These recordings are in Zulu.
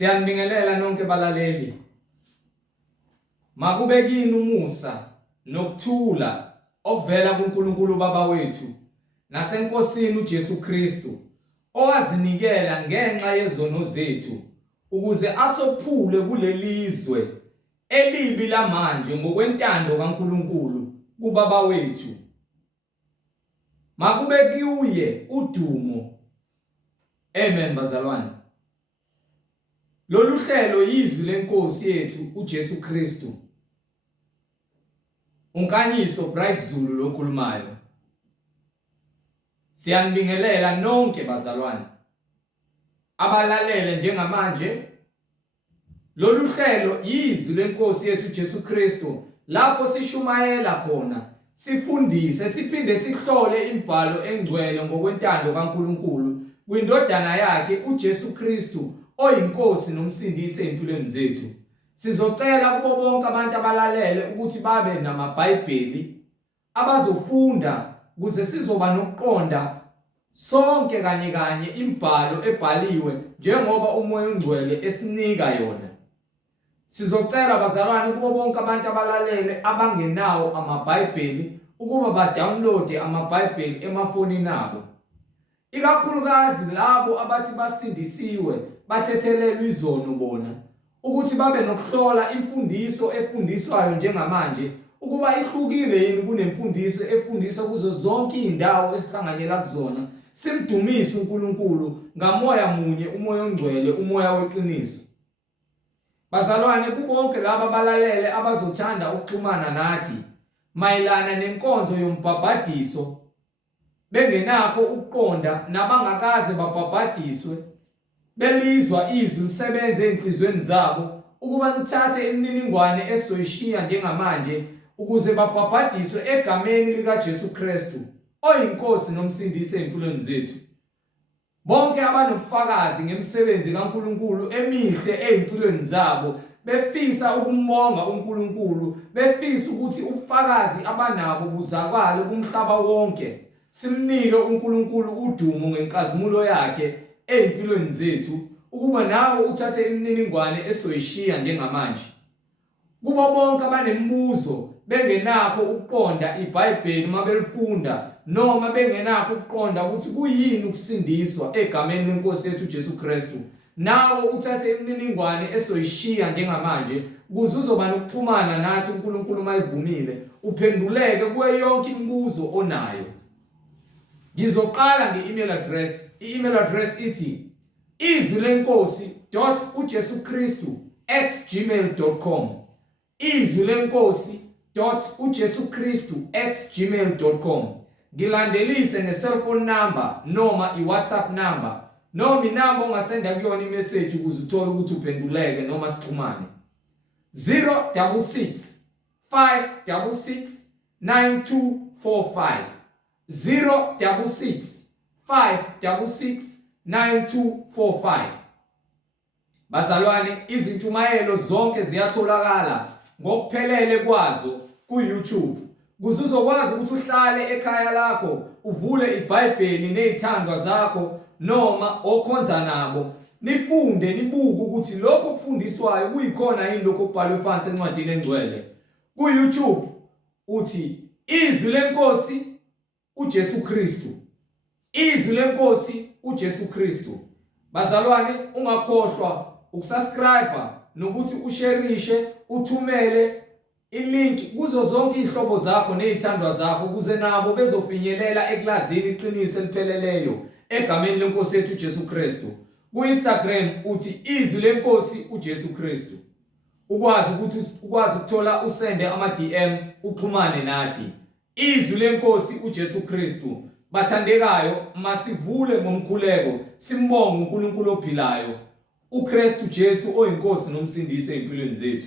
Siyanibingelela nonke balaleli. Makube kini umusa nokuthula okuvela kuNkulunkulu Baba wethu naseNkosini uJesu Kristu owazinikela ngenxa yezono zethu ukuze asophule kulelizwe elibi lamanje ngokwentando kaNkulunkulu kuBaba wethu. Makube kuye udumo. Amen bazalwane. Lolu hlelo yizwi lenkosi yethu uJesu Kristu. Unkanyiso Bright Zulu lokhulumayo. Siyanibingelela nonke bazalwane abalalele njengamanje. Lolu hlelo yizwi lenkosi yethu uJesu Kristu lapho sishumayela khona, sifundise, siphinde sihlole imibhalo engcwele ngokwentando kaNkulunkulu kwindodana yakhe uJesu Kristu oyinkosi nomsindisi empilweni zethu. Sizocela kubo bonke abantu abalalele ukuthi babe namaBhayibheli abazofunda ukuze sizoba nokuqonda sonke kanye imibhalo ebhaliwe njengoba umoya ongcwele esinika yona. Sizocela bazalwane kubo bonke abantu abalalele abangenawo amaBhayibheli ukuba ba-download amaBhayibheli emafonini abo. Ikakhulukazi labo abathi basindisiwe bathethelelwe izono bona, ukuthi babe nokuhlola imfundiso efundiswayo njengamanje ukuba ihlukile yini kunemfundiso efundiswa kuzo zonke izindawo esihlanganyela kuzona. Simdumise uNkulunkulu ngamoya munye, umoya ongcwele, umoya weqiniso. Bazalwane kubonke laba balalele abazothanda ukuxhumana nathi mayelana nenkonzo yombhabhadiso bengenakho ukuqonda nabangakaze babhabhadiswe, belizwa izwi lisebenze ezinhlizweni zabo ukuba nithathe imininingwane esoyishiya njengamanje ukuze babhabhadiswe egameni likaJesu Kristu oyinkosi nomsindisi empilweni zethu. Bonke abanobufakazi ngemisebenzi kaNkulunkulu emihle ezimpilweni zabo befisa ukumbonga uNkulunkulu, befisa ukuthi ubufakazi abanabo buzakale kumhlaba wonke. Simnike uNkulunkulu udumo ngenkazimulo yakhe ezimpilweni zethu ukuba nawe uthathe imininingwane esoyishiya njengamanje. Kubo bonke abanemibuzo bengenakho ukuqonda iBhayibheli mabelifunda noma bengenakho ukuqonda ukuthi kuyini ukusindiswa egameni lenkosi yethu uJesu Kristu, nawe uthathe imininingwane esoyishiya njengamanje ukuze uzoba nokuxhumana nathi uNkulunkulu mayivumile, uphenduleke kuyo yonke imibuzo onayo. Ngizoqala nge-email address. I-email address ithi izwilenkosi.ujesukristu@gmail.com. izwilenkosi.ujesukristu@gmail.com. Ngilandelise nge-cellphone number noma i-WhatsApp number noma inamba ongasenda kuyona imessage ukuze uthole ukuthi uphenduleke noma sixhumane. 066 566 9245. 066 566 9245. Bazalwane, izintumayelo zonke ziyatholakala ngokuphelele kwazo ku-YouTube. Kuze uzokwazi ukuthi uhlale ekhaya lakho uvule iBhayibheli nezithandwa zakho noma okhonza nabo, nifunde nibuke ukuthi lokho kufundiswayo kuyikhona yini lokho kubhalwe phansi encwadini engcwele. Ku-YouTube uthi izwi lenkosi uJesu Kristu. Izwi lenkosi uJesu Kristu. Bazalwane, ungakhohlwa ukusubscribe nokuthi usharishe, uthumele ilink kuzo zonke izihlobo zakho nezithandwa zakho ukuze nabo bezofinyelela ekulazini iqiniso elipheleleyo egameni lenkosi yethu uJesu Kristu. Ku-Instagram uthi izwi lenkosi uJesu Kristu. Ukwazi ukuthola usende ama-DM uxhumane nathi. Izwi lenkosi uJesu Kristu. Bathandekayo, masivule ngomkhuleko simbonge uNkulunkulu ophilayo, uKristu Jesu oyinkosi nomsindisi empilweni zethu.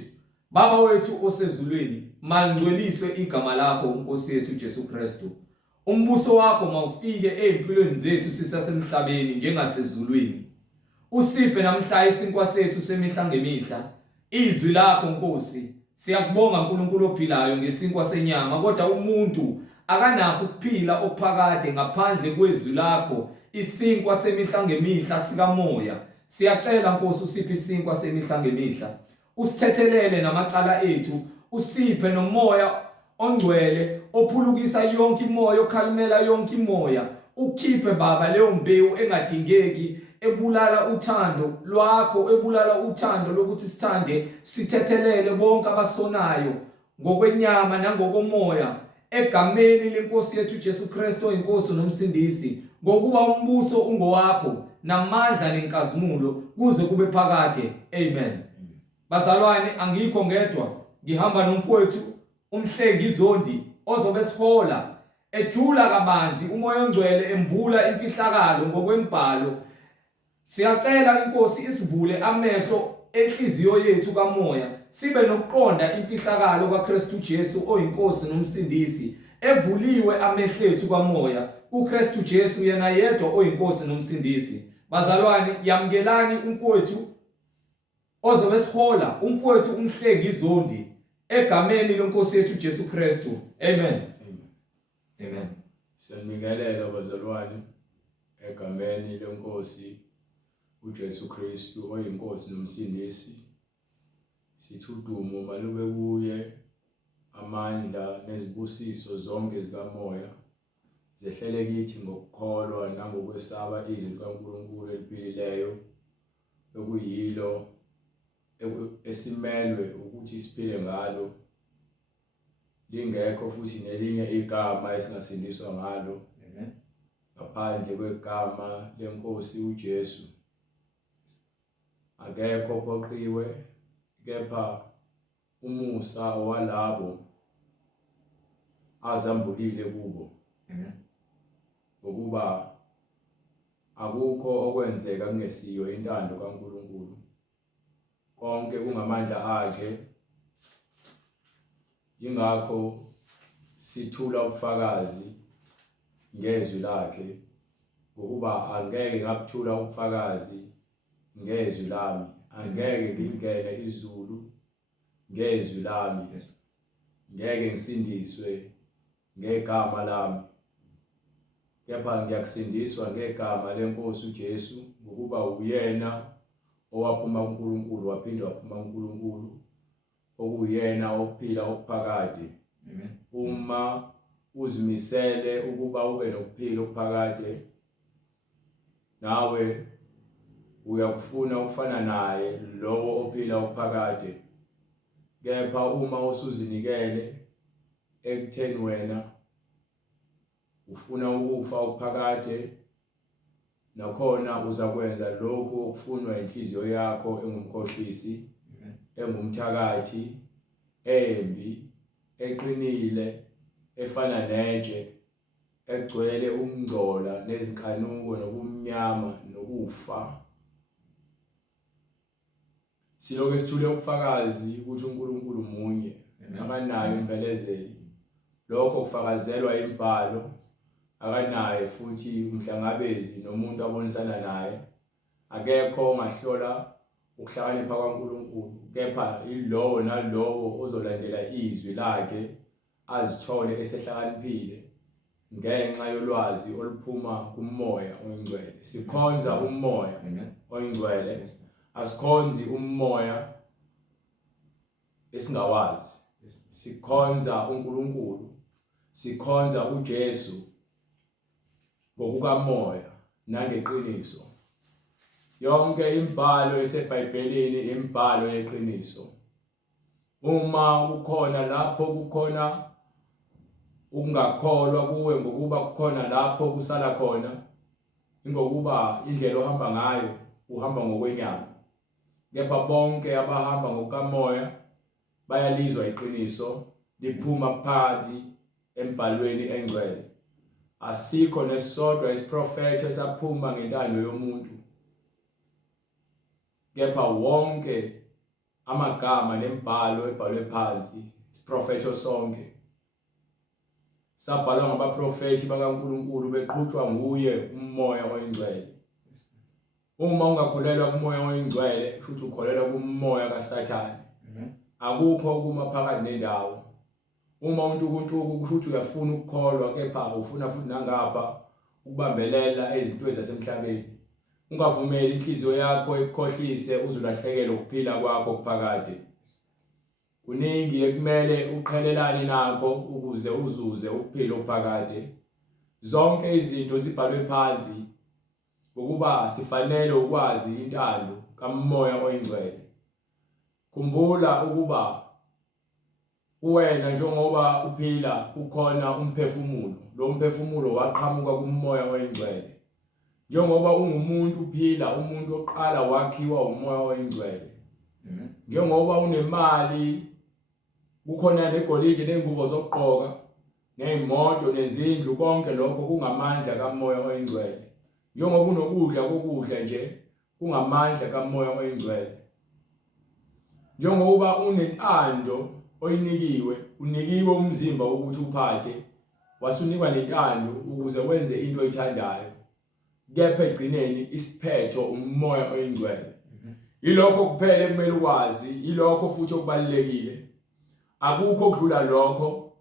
Baba wethu osezulwini, malingcweliswe igama lakho uNkosi yethu Jesu Kristu. Umbuso wakho mawufike ezimpilweni zethu sisasemhlabeni njengasezulwini. Usiphe namhla isinkwa sethu semihla ngemihla. Izwi lakho Nkosi, siyakubonga uNkulunkulu ophilayo ngesinkwa senyama, kodwa umuntu akanakho ukuphila okuphakade ngaphandle kwezwi lakho, isinkwa semihla ngemihla sikamoya. Siyacela Nkosi usiphe isinkwa semihla ngemihla. Usithethelele namacala ethu, usiphe nomoya ongcwele ophulukisa yonke imoya, okhalimela yonke imoya. Ukhiphe Baba leyo mbewu engadingeki, ebulala uthando lwakho, ebulala uthando lokuthi sithande, sithethelele bonke abasonayo ngokwenyama nangokomoya, egameni leNkosi yethu Jesu Kristu oyinkosi nomsindisi, ngokuba umbuso ungowakho namandla nenkazimulo kuze kube phakade. Amen. Bazalwane, angikho ngedwa, ngihamba nomfowethu umhlengi izondi ozobe sihola ethula kabanzi umoya ongcwele embula imfihlakalo ngokwembhalo. Siyacela iNkosi isivule amehlo enhliziyo yethu kamoya, sibe nokuqonda imfihlakalo kaKristu Jesu oyinkosi nomsindisi, evuliwe amehlo ethu kamoya kuKristu Jesu yena yedwa oyinkosi nomsindisi. Bazalwane, yamkelani umfowethu ozobe sihola, umfowethu umhlengi izondi, egameni leNkosi yethu Jesu Kristu. Amen. Amen. Siyamikelela bazalwane egameni leNkosi uJesu Kristu oyinkosi nomsindisi. Sithi udumo malube kuye, amandla nezibusiso zonke zikamoya zehlele kithi ngokukholwa nangokwesaba izwi likaNkulunkulu eliphilileyo, okuyilo esimelwe ukuthi siphile ngalo, lingekho futhi nelinye igama esingasindiswa ngalo ngaphandle kwegama leNkosi uJesu. Akekho ophoqiwe, kepha umusa owalabo azambulile kubo. Ngokuba akukho okwenzeka kungesiyo intando kaNkulunkulu, konke kungamandla akhe. Ingakho sithula ubufakazi ngezwi lakhe, ngokuba angeke ngakuthula ubufakazi ngezwi lami, angeke ngingene izulu ngezwi lami, ngeke ngisindiswe ngegama lami, kepha ngiyakusindiswa ngegama leNkosi uJesu, ngokuba uyena owaphuma kuNkulunkulu waphinde waphuma kuNkulunkulu, okuyena ophila okuphakade. Uma uzimisele ukuba ube nokuphila okuphakade, nawe uyakufuna ukufana naye lowo ophila okuphakade. Kepha uma usuzinikele ekutheni wena ufuna ukufa okuphakade, nakhona uzakwenza lokhu okufunwa inhliziyo yakho engumkhohlisi, engumthakathi, embi, eqinile, efana netshe, egcwele ukungcola nezinkanuko nobumnyama nokufa. Siloke sithule ubufakazi ukuthi uNkulunkulu munye, akanayo impelezeli. Lokho kufakazelwa imbhalo, akanaye futhi umhlangabezi nomuntu abonisana naye. Akekho ongahlola ukuhlakanipha kaNkulunkulu, kepha ilowo nalowo ozolandela izwi lakhe azithole esehlakaniphile ngenxa yolwazi oluphuma kumoya oyingcwele. Sikhonza umoya oyingcwele, asikhonzi umoya esingawazi. Sikhonza uNkulunkulu, sikhonza uJesu ngokukamoya nangeqiniso. Yonke imbhalo eseBhayibhelini imbhalo yeqiniso. Uma kukhona lapho kukhona ukungakholwa kuwe, ngokuba kukhona lapho kusala khona, ingokuba indlela ohamba ngayo uhamba ngokwenyama. Kepha bonke abahamba ngokamoya bayalizwa iqiniso liphuma phansi embhalweni engcwele. Asikho nesodwa isiprofetho esaphuma ngentando yomuntu, kepha wonke amagama nembhalo ebhalwe phansi, isiprofetho sonke sabhalwa ngabaprofethi bakaNkulunkulu beqhutshwa nguye umoya oyingcwele. Uma ungakholelwa kumoya oyingcwele, futhi ukholelwa kumoya kaSathane, akukho ukuma phakathi nendawo. Uma uNtukuntulu kusho uyafuna ukukholwa, kepha ufuna futhi nangapha ukubambelela ezintweni zasemhlabeni, ungavumeli inhliziyo yakho ikukhohlise uzulahlekele ukuphila kwakho okuphakade. Kuningi ekumele uqhelelane nakho ukuze uzuze ukuphila okuphakade. Zonke izinto zibhalwe phansi ukuba sifanele ukwazi intando kaMoya oyiNgcwele. Khumbula ukuba wena njengoba uphila ukhona umphefumulo. Lo mphefumulo waqhamuka kuMoya oyiNgcwele. Njengoba ungumuntu uphila, umuntu oqala wakhiwa uMoya oyiNgcwele. Njengoba unemali, kukhona negolide nengubo zokugqoka, nezimoto nezindlu, konke lokho kungamandla kaMoya oyiNgcwele. Njengoba unokudla kokudla nje, kungamandla kaMoya oyiNgcwele. Njengoba unentando oyinikiwe, unikiwe umzimba ukuthi uphathe, wasunikwa nentando ukuze wenze into oyithandayo. Kepha egcineni isiphetho uMoya oyiNgcwele. Yilokho kuphela kumele ukwazi, yilokho futhi okubalekile. Akukho okudlula lokho.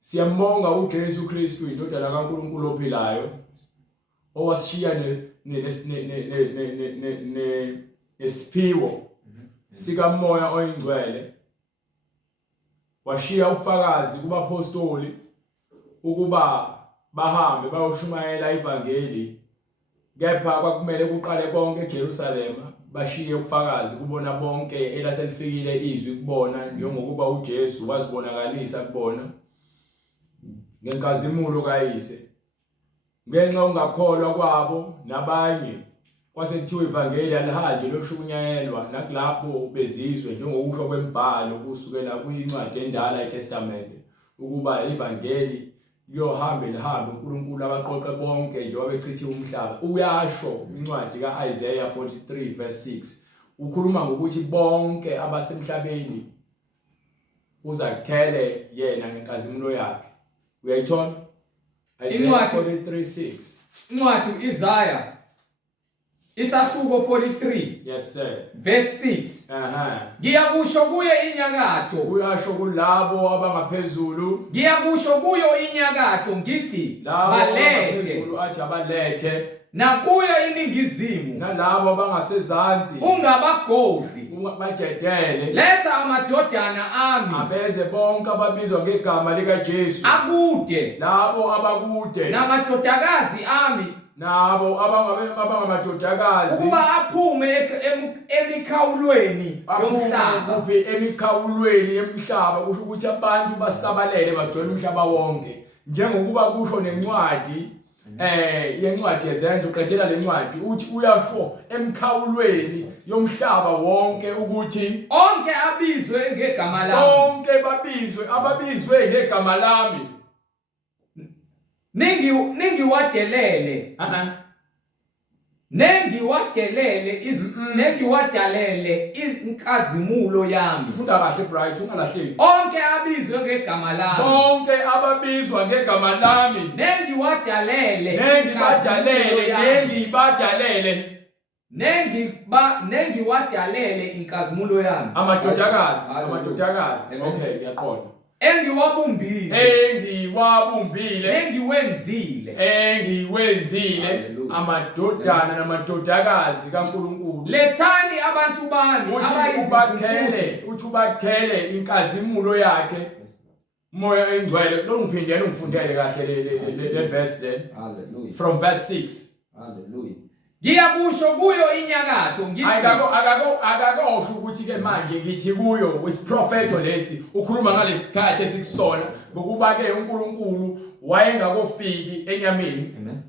Siyambonga uJesu Kristu indodana kaNkulunkulu ophilayo, owashiya nesiphiwo sikaMoya oyiNgcwele. Washiya ubufakazi kubapostoli ukuba bahambe bayoshumayela ivangeli. Kepha kwakumele kuqale konke eJerusalema, bashiye ubufakazi kubona bonke elaselifikile izwi kubona, njengokuba uJesu wazibonakalisa kubona ngenkazimulo kaYise. Ngenxa ungakholwa kwabo nabanye kwase kuthiwa ivangeli alihanjwe loshukunyayelwa nakulapho bezizwe, njengokusho kwemibhalo kusukela kwincwadi endala yeTestamente ukuba ivangeli liyohambe lihambe uNkulunkulu abaqoqe bonke nje wabechithiwe umhlaba. Uyasho incwadi kaIsaiah 43 verse 6 ukhuluma ngokuthi bonke abasemhlabeni uzakhele yena ngenkazimulo yakhe. Uyayithola? Isaiah 43:6. Incwadi Isaiah isahluko 43. Yes sir. Verse 6. Ngiyakusho kuye inyakatho. Uyasho kulabo abangaphezulu. Ngiyakusho kuyo inyakatho ngithi balethe. Athi abalethe. Nakuyo iningizimu. Nalabo abangasezansi. Ungabagodli. Ungabajedele. Letha amadodana ami. Abeze bonke ababizwa ngegama likaJesu. Akude. Labo abakude. Namadodakazi ami. Nabo abangamadodakazi ukuba aphume emikhawulweni yomhlaba. Kuphi emikhawulweni yomhlaba kusho ukuthi abantu basabalele bagcwele umhlaba wonke, njengokuba kusho nencwadi yencwadi yezenzo uqedela lencwadi uthi uyasho emikhawulweni yomhlaba wonke ukuthi onke abizwe ngegama lami. Onke ababizwe ngegama lami. Ningiwadelele nengiwadalele inkazimulo yami. Funda kahle Bright ungalahleki. Onke abizwe ngegama lami. Bonke ababizwa ngegama lami. Nengiwadalele inkazimulo yami. Amadodakazi. Okay, ngiyaqonda. Engiwabumbile. Engiwenzile. Amadodana namadodakazi kaNkulunkulu. Lethani abantu bami uthi ubakhele inkazimulo yakhe. Moya oyiNgcwele. Ngicela ungiphindele ungifundele kahle le verse then. Hallelujah. From verse 6. Hallelujah. Ngiyakusho kuyo inyakatho ngithi akakosho ukuthi ke manje ngithi kuyo wesiprofeto lesi ukhuluma ngalesikhathi esikusona ngokuba ke uNkulunkulu wayengakofiki enyameni. Amen.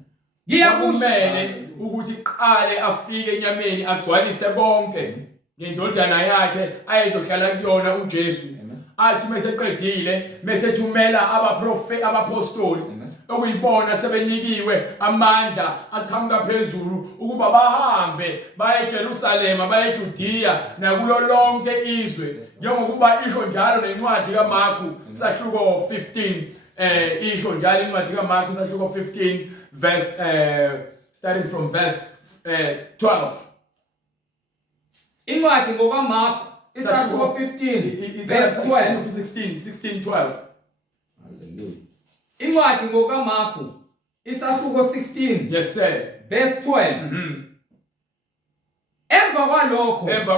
Ngiyakumele ukuthi qale afike enyameni agcwalise konke ngendodana yakhe ayezohlala kuyona uJesu. Athi meseqedile mesethumela abapostoli okuyibona sebenikiwe amandla aqhamuka phezulu ukuba bahambe baye eJerusalema baye eJudiya nakulo lonke izwe, njengokuba isho njalo nencwadi kaMarku sahluko 15 isho njalo incwadi kaMarku sahluko 15 verse starting from verse 12. Incwadi ngokaMarku isahluko 15 verse 12 16 12. Hallelujah. Incwadi ngokaMarku isahluko 16. Yes sir. Verse 12.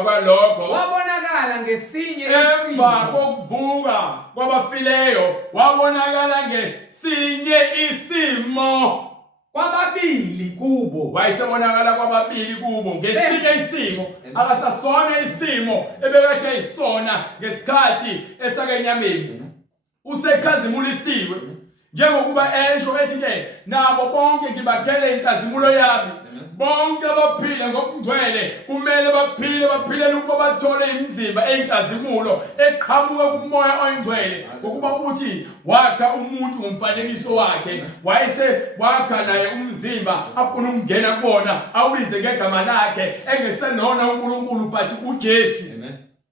kwalokho wabonakala ngesinye emva isimo. kokuvuka kwabafileyo wabonakala ngesinye isimo Kwababili kubo. wayesebonakala kwababili kubo ngesinye isimo akasasona isimo ebekade isona ngesikhathi esakenyameni usekhazimulisiwe njengokuba esho ethi ke nabo bonke ngibathele inkazimulo yami bonke abaphila ngokungcwele kumele baphile ukuba bathole imizimba enkazimulo eqhamuka kumoya oyingcwele ngokuba uthi wakha umuntu ngomfanekiso wakhe wakha naye umzimba afuna ukungena kubona awubize ngegama lakhe engesenona uNkulunkulu but uJesu.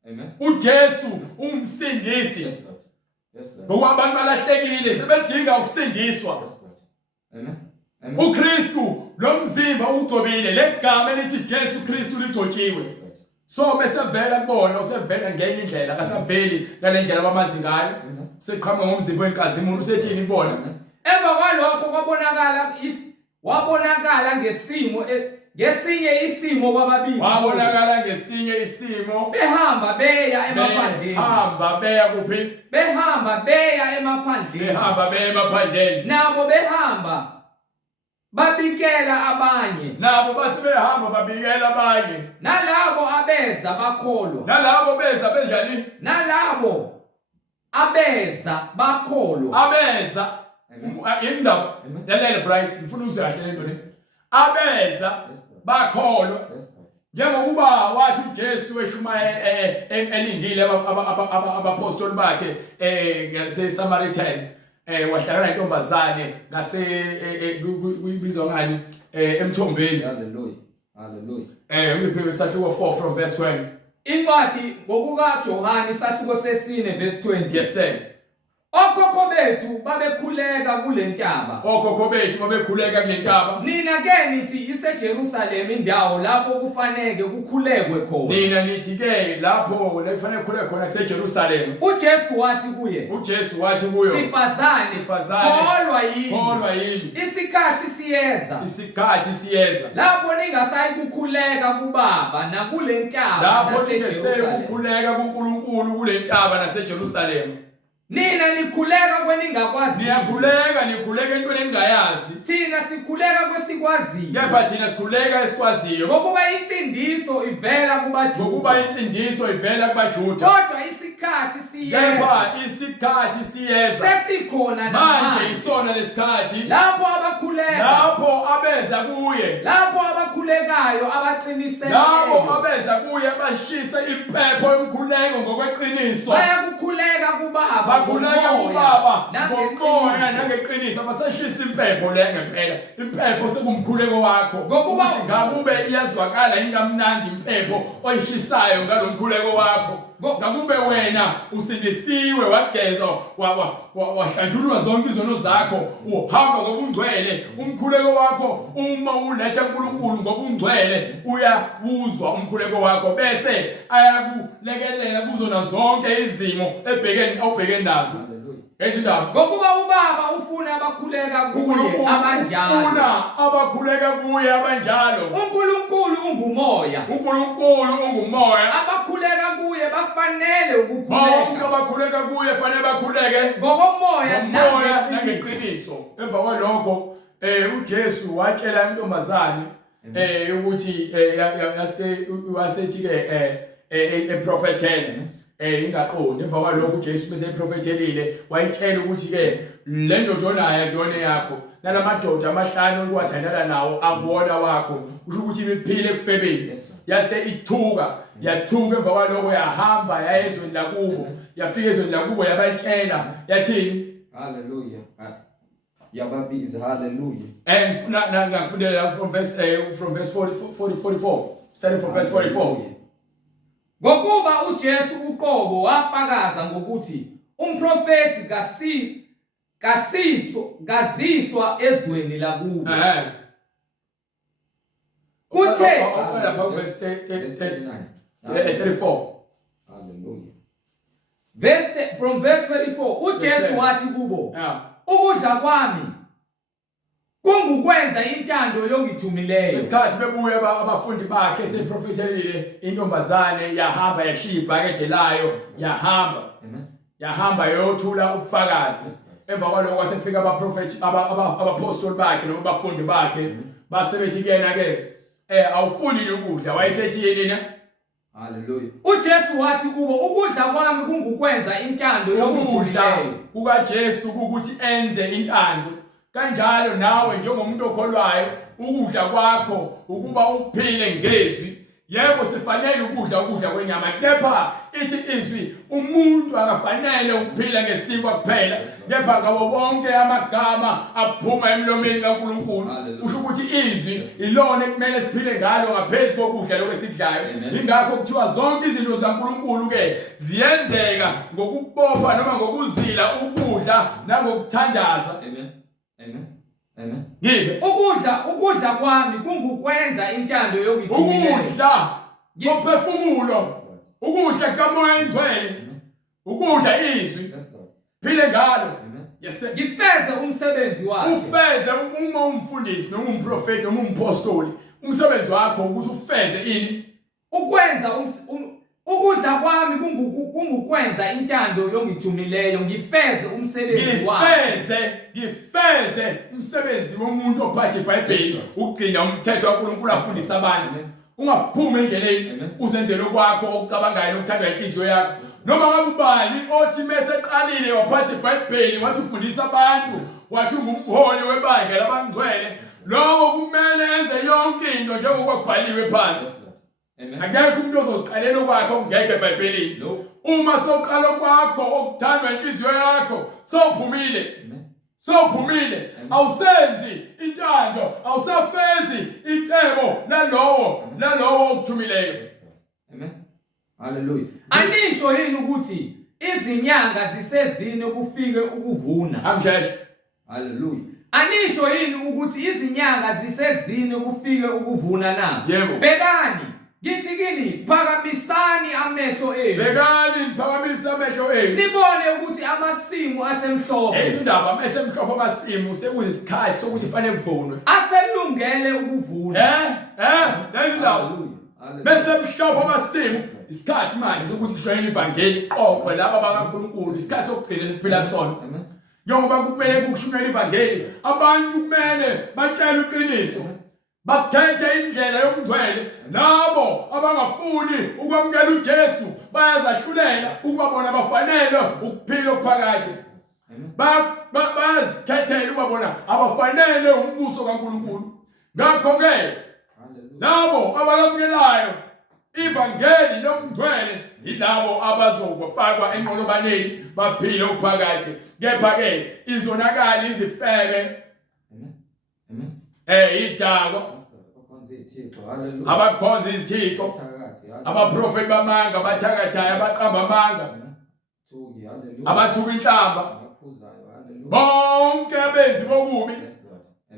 Amen. uJesu umsindisi ngoba abantu balahlekile sebedinga ukusindiswa. Amen. uKristu lo mzimba ugcobile legama elithi Jesu Kristu ligcotshiwe. So besevela kubona usevela ngenye indlela akasaveli ngalendlela abamazi ngayo seqhamuka ngomzimba wenkazimulo usethini kubona. Emva kwalokho wabonakala ngesinye isimo kwababili. Wabonakala ngesinye isimo Behamba beya emaphandleni. Behamba beya emaphandleni. Nabo behamba babikela abanye. Nalabo abeza bakholwa. Nalabo abeza bakholwa. Indaba lalela bright ngifuna uze kahle lento le. Abeza bakholwa njengokuba wathi uJesu weshumayela elindile abapostoli bakhe ngaseSamaritan wahlangana intombazane ngase kubizwa ngani emthombeni. Hallelujah. Ngiphe isahluko 4 from verse 20. Incwadi ngokuka Johani isahluko sesine verse 20. Yes sir. Okhokho bethu babekhuleka kule ntaba. Nina ke nithi iseJerusalem indawo lapho kufanele kukhulekwe khona. Nina nithi ke lapho la kufanele kukhulekwe khona kuseJerusalem. uJesu wathi kuyo. Sifazane. Kholwa yini. Isikhathi siyeza. Lapho ningasayi kukhuleka kuBaba nakule ntaba naseJerusalem. Nina nikhuleka kweningakwazi. Nikhuleka entweni eningayazi. Thina sikhuleka kwesikwaziyo. Kepha thina sikhuleka esikwaziyo. Ngokuba insindiso ivela kubaJuda. Kodwa isikhathi siyeza. Sesikhona manje isona lesikhathi. Lapho abakhuleka. Lapho abeza kuye. Lapho abakhulekayo abaqinisele. Lapho abeza kuye abashisa impepho yomkhuleko ngokweqiniso. Bayakukhuleka kuBaba. Bakhuleka kuBaba ngomoya nangeqiniso abasashisa impepho le ngempela. Impepho sekumkhuleko wakho. Ngokuba ngakube iyazwakala ingamnandi impepho oyishisayo ngalomkhuleko wakho. Ngakube wena usindisiwe wagezwa wahlanjulwa zonke izono zakho uhamba ngobungcwele umkhuleko wakho uma uletha uNkulunkulu ngobungcwele uyabuzwa umkhuleko wakho bese ayakulekelela kuzona zonke izimo awubhekene nazo. Ezindaba ngokuba uBaba ufuna abakhuleka kuye abanjalo. uNkulunkulu ungumoya. Abakhuleka kuye bafanele ukukhuleka. Bonke abakhuleka kuye fanele bakhuleke ngokomoya nangeqiniso. Emva kwalokho uJesu watshela intombazane ukuthi wasethi ke eprofethele ingaqondi. Emva kwalokho uJesu bese eprofethelile wayitshela ukuthi ke le ndoda onayo akuyona yakho nalamadoda amahlanu okuwathandana nawo akuwona wakho. Kusho ukuthi ibiphile ekufebeni. Yase ithuka yathuka emva kwalokho yahamba yayezweni lakubo yafika ezweni lakubo yabatshela yathini. Hallelujah. Yababiza. Hallelujah. And ngafundela from verse 44 starting from verse 44. Ngokuba uJesu uqobo wafakaza ngokuthi umprofeti kaziswa ezweni lakubo. Uthe oqala pha verse 34. Hallelujah. From verse 34 uJesu wathi kubo ukudla kwami kungukwenza intando yongithumileyo. Isikhathi bebuya abafundi bakhe seprofethelile intombazane yahamba yashiya ibhakede layo yahamba yothula ubufakazi. Emva kwalokho kwasefika abaprofethi abapostoli bakhe noma abafundi bakhe basebethi kuyena ke awufuni ukudla wayesethi yini na. Hallelujah. uJesu wathi kubo ukudla kwami kungukwenza intando yongithumileyo. KukaJesu ukuthi enze intando. Kanjalo nawe njengomuntu okholwayo ukudla kwakho ukuba uphile ngezwi. Yebo sifanele ukudla kwenyama kepha ithi izwi umuntu akafanele ukuphila ngesikwa kuphela kepha ngabo bonke amagama aphuma emlomeni kaNkulunkulu. Usho ukuthi izwi ilona ekumele siphile ngalo ngaphezulu kokudla lokwesidlayo. Ingakho kuthiwa zonke izinto zikaNkulunkulu ke ziyenzeka ngokubopha noma ngokuzila ukudla nangokuthandaza. Amen. Ngibe ukudla kwami kungukwenza intando yongithumileyo. Ukudla ngophefumulo. Ukudla kamoya ingcwele. Ukudla izwi. Phile ngalo. Yes sir. Ngifeze umsebenzi wakhe. Ufeze uma umfundisi noma umprofeti noma umpostoli. Umsebenzi wakho ukuthi ufeze ini? Ukwenza ukudla kwami kungukwenza intando yongithumileyo. Ngifeze umsebenzi wakhe. Ngifeze umsebenzi womuntu ophathe iBhayibheli ukugcina umthetho kaNkulunkulu afundisa abantu. Ungaphumi endleleni uzenzele okwakho okucabangayo nokuthandwa inhliziyo yakho. Noma ngabe ubani othi meseqalile waphatha iBhayibheli wathi ufundisa abantu wathi ungumholi webandla labangcwele lokho kumele enze yonke into njengokwakubhaliwe phansi. Akekho umuntu ozoziqalela okwakho okungeke eBhayibhelini. Uma soqala kwakho okuthandwa inhliziyo yakho sowuphumile awusenzi intando awusafezi icebo lalowo okuthumileyo. Amen. Hallelujah. Anisho yini ukuthi izinyanga zisezini ukufike ukuvuna? Amsheshe. Hallelujah. Anisho yini ukuthi izinyanga zisezini ukufike ukuvuna na? Yebo. Bhekani ngithi kini phakamisani amehlo enu. Bhekani phakamisa amehlo enu. Nibone ukuthi amasimu asemhlophe. Izindaba esemhlophe amasimu sekuyisikhathi sokuthi fanele kuvunwe. Aselungele ukuvuna. Lezindaba. Bese mhlophe amasimu isikhathi manje sokuthi kushayele ivangeli qoqwe laba bakaNkulunkulu isikhathi sokugcina siphila kusona. Njengoba kumele kushunyelwe ivangeli abantu kumele batshele iqiniso. Bakhethe indlela yomngcwele nabo abangafuni ukwamukela uJesu bayazahlulela ukuba bona bafanele ukuphila okuphakade. Bazikhethela ukuba bona abafanele umbuso kaNkulunkulu. Ngakho ke nabo abalamukelayo ivangeli lomngcwele yilabo abazokufakwa enqolobaneni baphile okuphakade. Kepha ke izonakali izifebe idakwa abakhonza izithixo abaprofeti bamanga abathakathayo abaqamba amanga abathuka inhlamba bonke abenzi bokubi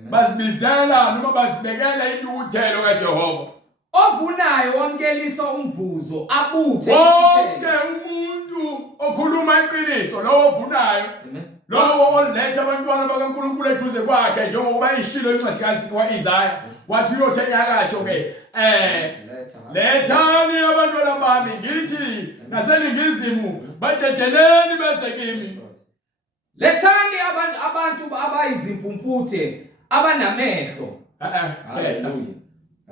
bazibizela noma bazibekela intukuthelo kaJehova. Ovunayo wamkelisa umvuzo abuthe wonke umuntu okhuluma iqiniso lo ovunayo lowo oletha abantwana bakaNkulunkulu eduze kwakhe njengoba ishilo incwadi kaIsaya wathi uyothe enyakatho ke lethani abantwana bami ngithi naseningizimu bajejeleni beze kimi. Lethani abantu abayizimpumputhe abanamehlo.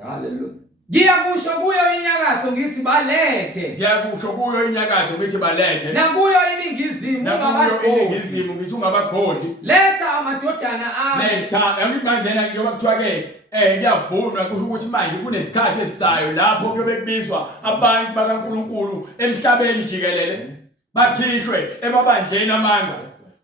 Hallelujah. Ngiyakusho kuyo inyakatho ngithi balethe. Ngiyakusho kuyo inyakatho ngithi balethe. Nakuyo iningizimu iningizimu ngithi ungabagodli. Letha amadodana ami. Letha manje njengoba kuthiwa ke kuyavunwa kusho ukuthi manje kunesikhathi esisayo lapho kuyobe kubizwa abantu bakaNkulunkulu emhlabeni jikelele bakhishwe emabandleni amanga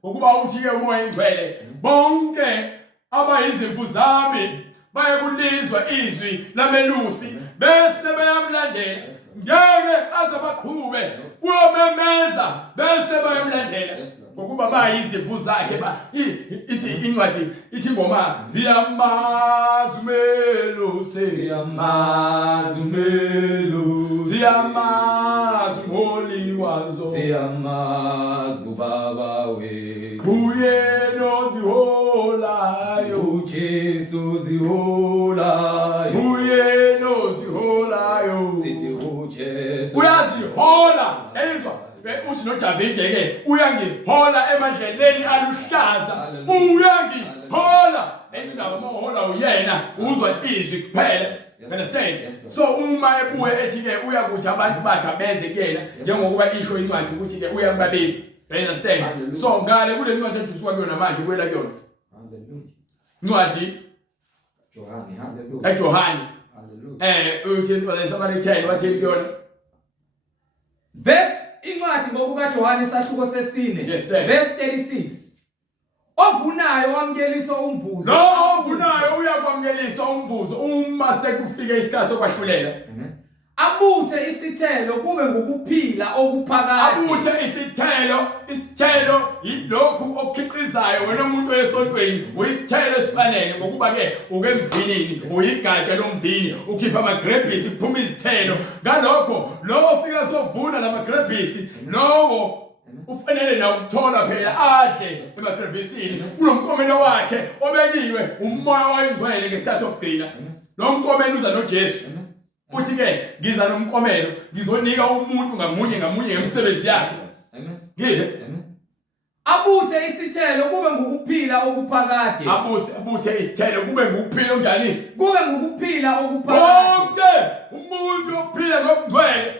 ukuba uthi ke umoya ingcwele bonke abayizimfu zami bayekulizwa izwi lamelusi bese bayamlandela ngeke aze baqhube uyomemeza bese bayamlandela ngokuba bayizimfu zakhe ithi incwadi ithi ngoma ziyamazi umholi wazo ubaba wethu uye noziholayo uJesu usiholayo Uyena osiholayo. sithi uJesu Uyazihola. Yezwa. Uthi noDavide ke uyangihola emandleleni aluhlaza. Uyangihola. Esindaba mawuhola uyena uzwa izwi kuphela. Understand? So uma ebuye ethi ke uyakuthi abantu bakhe beze kuyena njengokuba isho incwadi ukuthi ke uyakubabeza. Understand? So ngale kule ncwadi ethusuka kuyona manje kuyela kuyona. Hallelujah. Ncwadi Johani, hallelujah. eJohani. Hallelujah. Uthi somebody 10 wathi kuyona. Verse incwadi ngokuka Johani sahluko sesine. Yes, sir. Verse 36. Ovunayo wamkelisa umvuzo. Lo ovunayo uyakwamkelisa umvuzo uma sekufike isikhathi sokwahlulela. Abuthe isithelo kube ngokuphila okuphakade. Abuthe isithelo yilokhu okukhiqizayo wena umuntu wesontweni uyisithelo esifanele ngokuba ke ukemvinini uyigatsha lomvini ukhipha ama grapes kuphuma izithelo ngalokho lo ofika sovuna lama grapes lokho ufanele na ukuthola phela adle emagrebisini kunomkomelo wakhe obekiwe umoya oyingcwele ngesikhathi sokugcina lo mkomelo uza noJesu uthi ke ngiza nomkomelo ngizonika umuntu ngamunye ngemisebenzi yakhe ngile abuthe isithelo kube ngokuphila okuphakade. abuthe isithelo kube ngokuphila onjani Kube ngokuphila okuphakade. wonke umuntu ophila ngokugcwele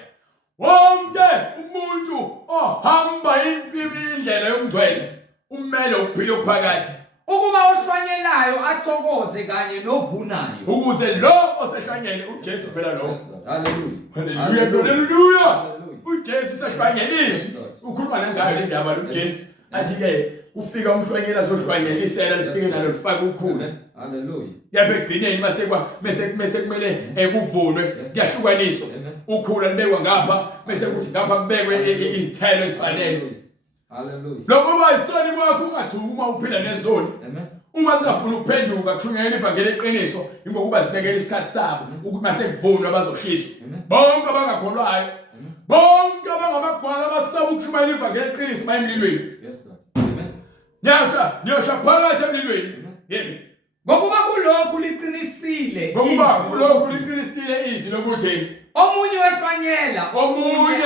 wonke umuntu ohamba indlela yomgcwele umele ukuphila okuphakade Ukuba ohlwanyelayo athokoze kanye novunayo. ukuze lo osehlwanyele uJesu phela lo. Hallelujah. Hallelujah. uJesu usehlwanyeliswe ukhuluma nangayo le ndaba loJesu athi ke kufika umhlwanyela sohlwanyela isela lifike nalo lifaka ukhula. Hallelujah. Yabe egcineni mase kumele kuvunwe kuyahlukaniswa ukhula libekwa ngapha bese kuthi ngapha kubekwe izithelo ezifanele. Hallelujah. Lokho bayisoni kwakho ungathuki uma uphila nezoni. Amen. Uma singafuna ukuphenduka kushunyayela ivangeli eqiniso ingokuba sibekele isikhathi sabo ukuthi mase kuvunwa bazoshiswa. Bonke abangakholwayo bonke abangamagwala abasaba ukushumayela ivangeli eqiniso bayemlilweni. Yes Lord. Amen. Niyasha phakathi emlilweni. Yebo. Ngokuba kulokhu liqinisile. Ngokuba kulokhu liqinisile izwi lokuthi Omunye wehlwanyela, omunye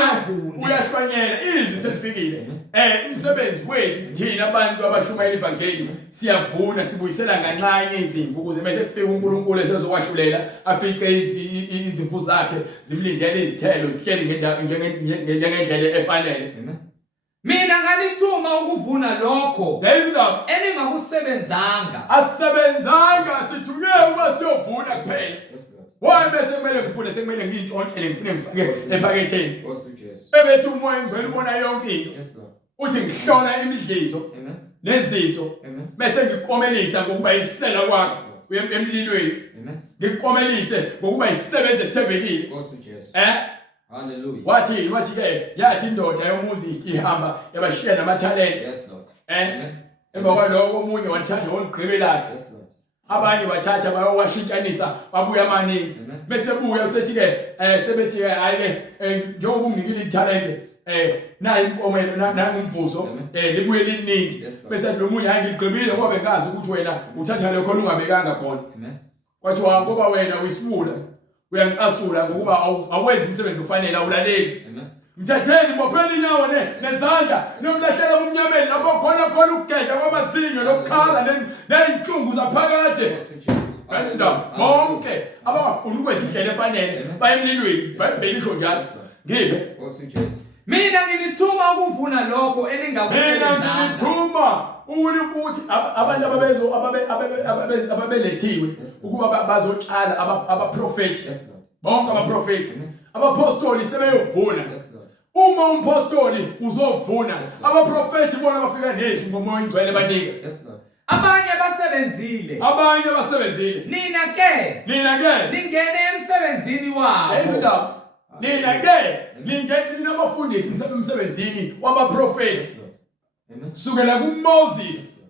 uyahlwanyela izwi selifikile. Umsebenzi wethu thina abantu abashumayela ivangeli siyavuna sibuyisela kancane izimvu ukuze mase kufika uNkulunkulu esezowahlulela afike izimvu zakhe zimlindele izithelo zihleli ngendlela efanele. Mina nganithuma ukuvuna lokho ngezindaba eningakusebenzanga. asebenzanga sithuke uba siyovuna kuphela. Why bese kumele ngifune sekumele ngiyintshontshele ngifune ngifake ephaketheni. Bebethi umoya engcwele ubona yonke into. Uthi ngihlola imidlitho nezitho bese ngikomelisa ngokuba isela kwakho emlilweni. Ngikomelise ngokuba isebenze sithembekile. Hallelujah. Wathi ke yathi indoda yomuzi ihamba yabashiya namathalente. Yes Lord. Emva kwaloko omunye wathatha olugqibe lakhe. Yes Lord. Abanye bathatha bayowashintshanisa babuya amaningi bese buya usethi ke sebethi ke hayi ke njengoba unginikile ithalente nayi inkomelo nangumvuzo libuye liningi bese lo munye angigqibile ngoba bengazi ukuthi wena uthatha lokho ungabekanga khona. Kwathi ngoba wena uyisibula uyancasula ngokuba awenzi umsebenzi ofanele awulaleli. Mthatheni bophela inyawo nezandla nomlahlela kumnyameni lapho khona ukugedla kwamazinyo lokukhala nezinhlungu zaphakade. Ayindaba bonke abafuna ukwenza indlela efanele bayemlilweni bayibheka isho njalo. Ngibe Mina nginithuma ukuvuna lokho eningakusebenzanga. Mina ngithuma ukuthi abantu ababelethiwe ukuba bazotshala abaprofeti bonke abaprofeti abapostoli sebeyovuna. Uma umpostoli uzovuna abaprofeti bona bafika nezwi ngomoya oyingcwele banika. Abanye basebenzile. Nina ke ningene emsebenzini wabo. Ayizindaba. Nina ke ningene nabafundisi emsebenzini wabaprofeti. Sukela kuMoses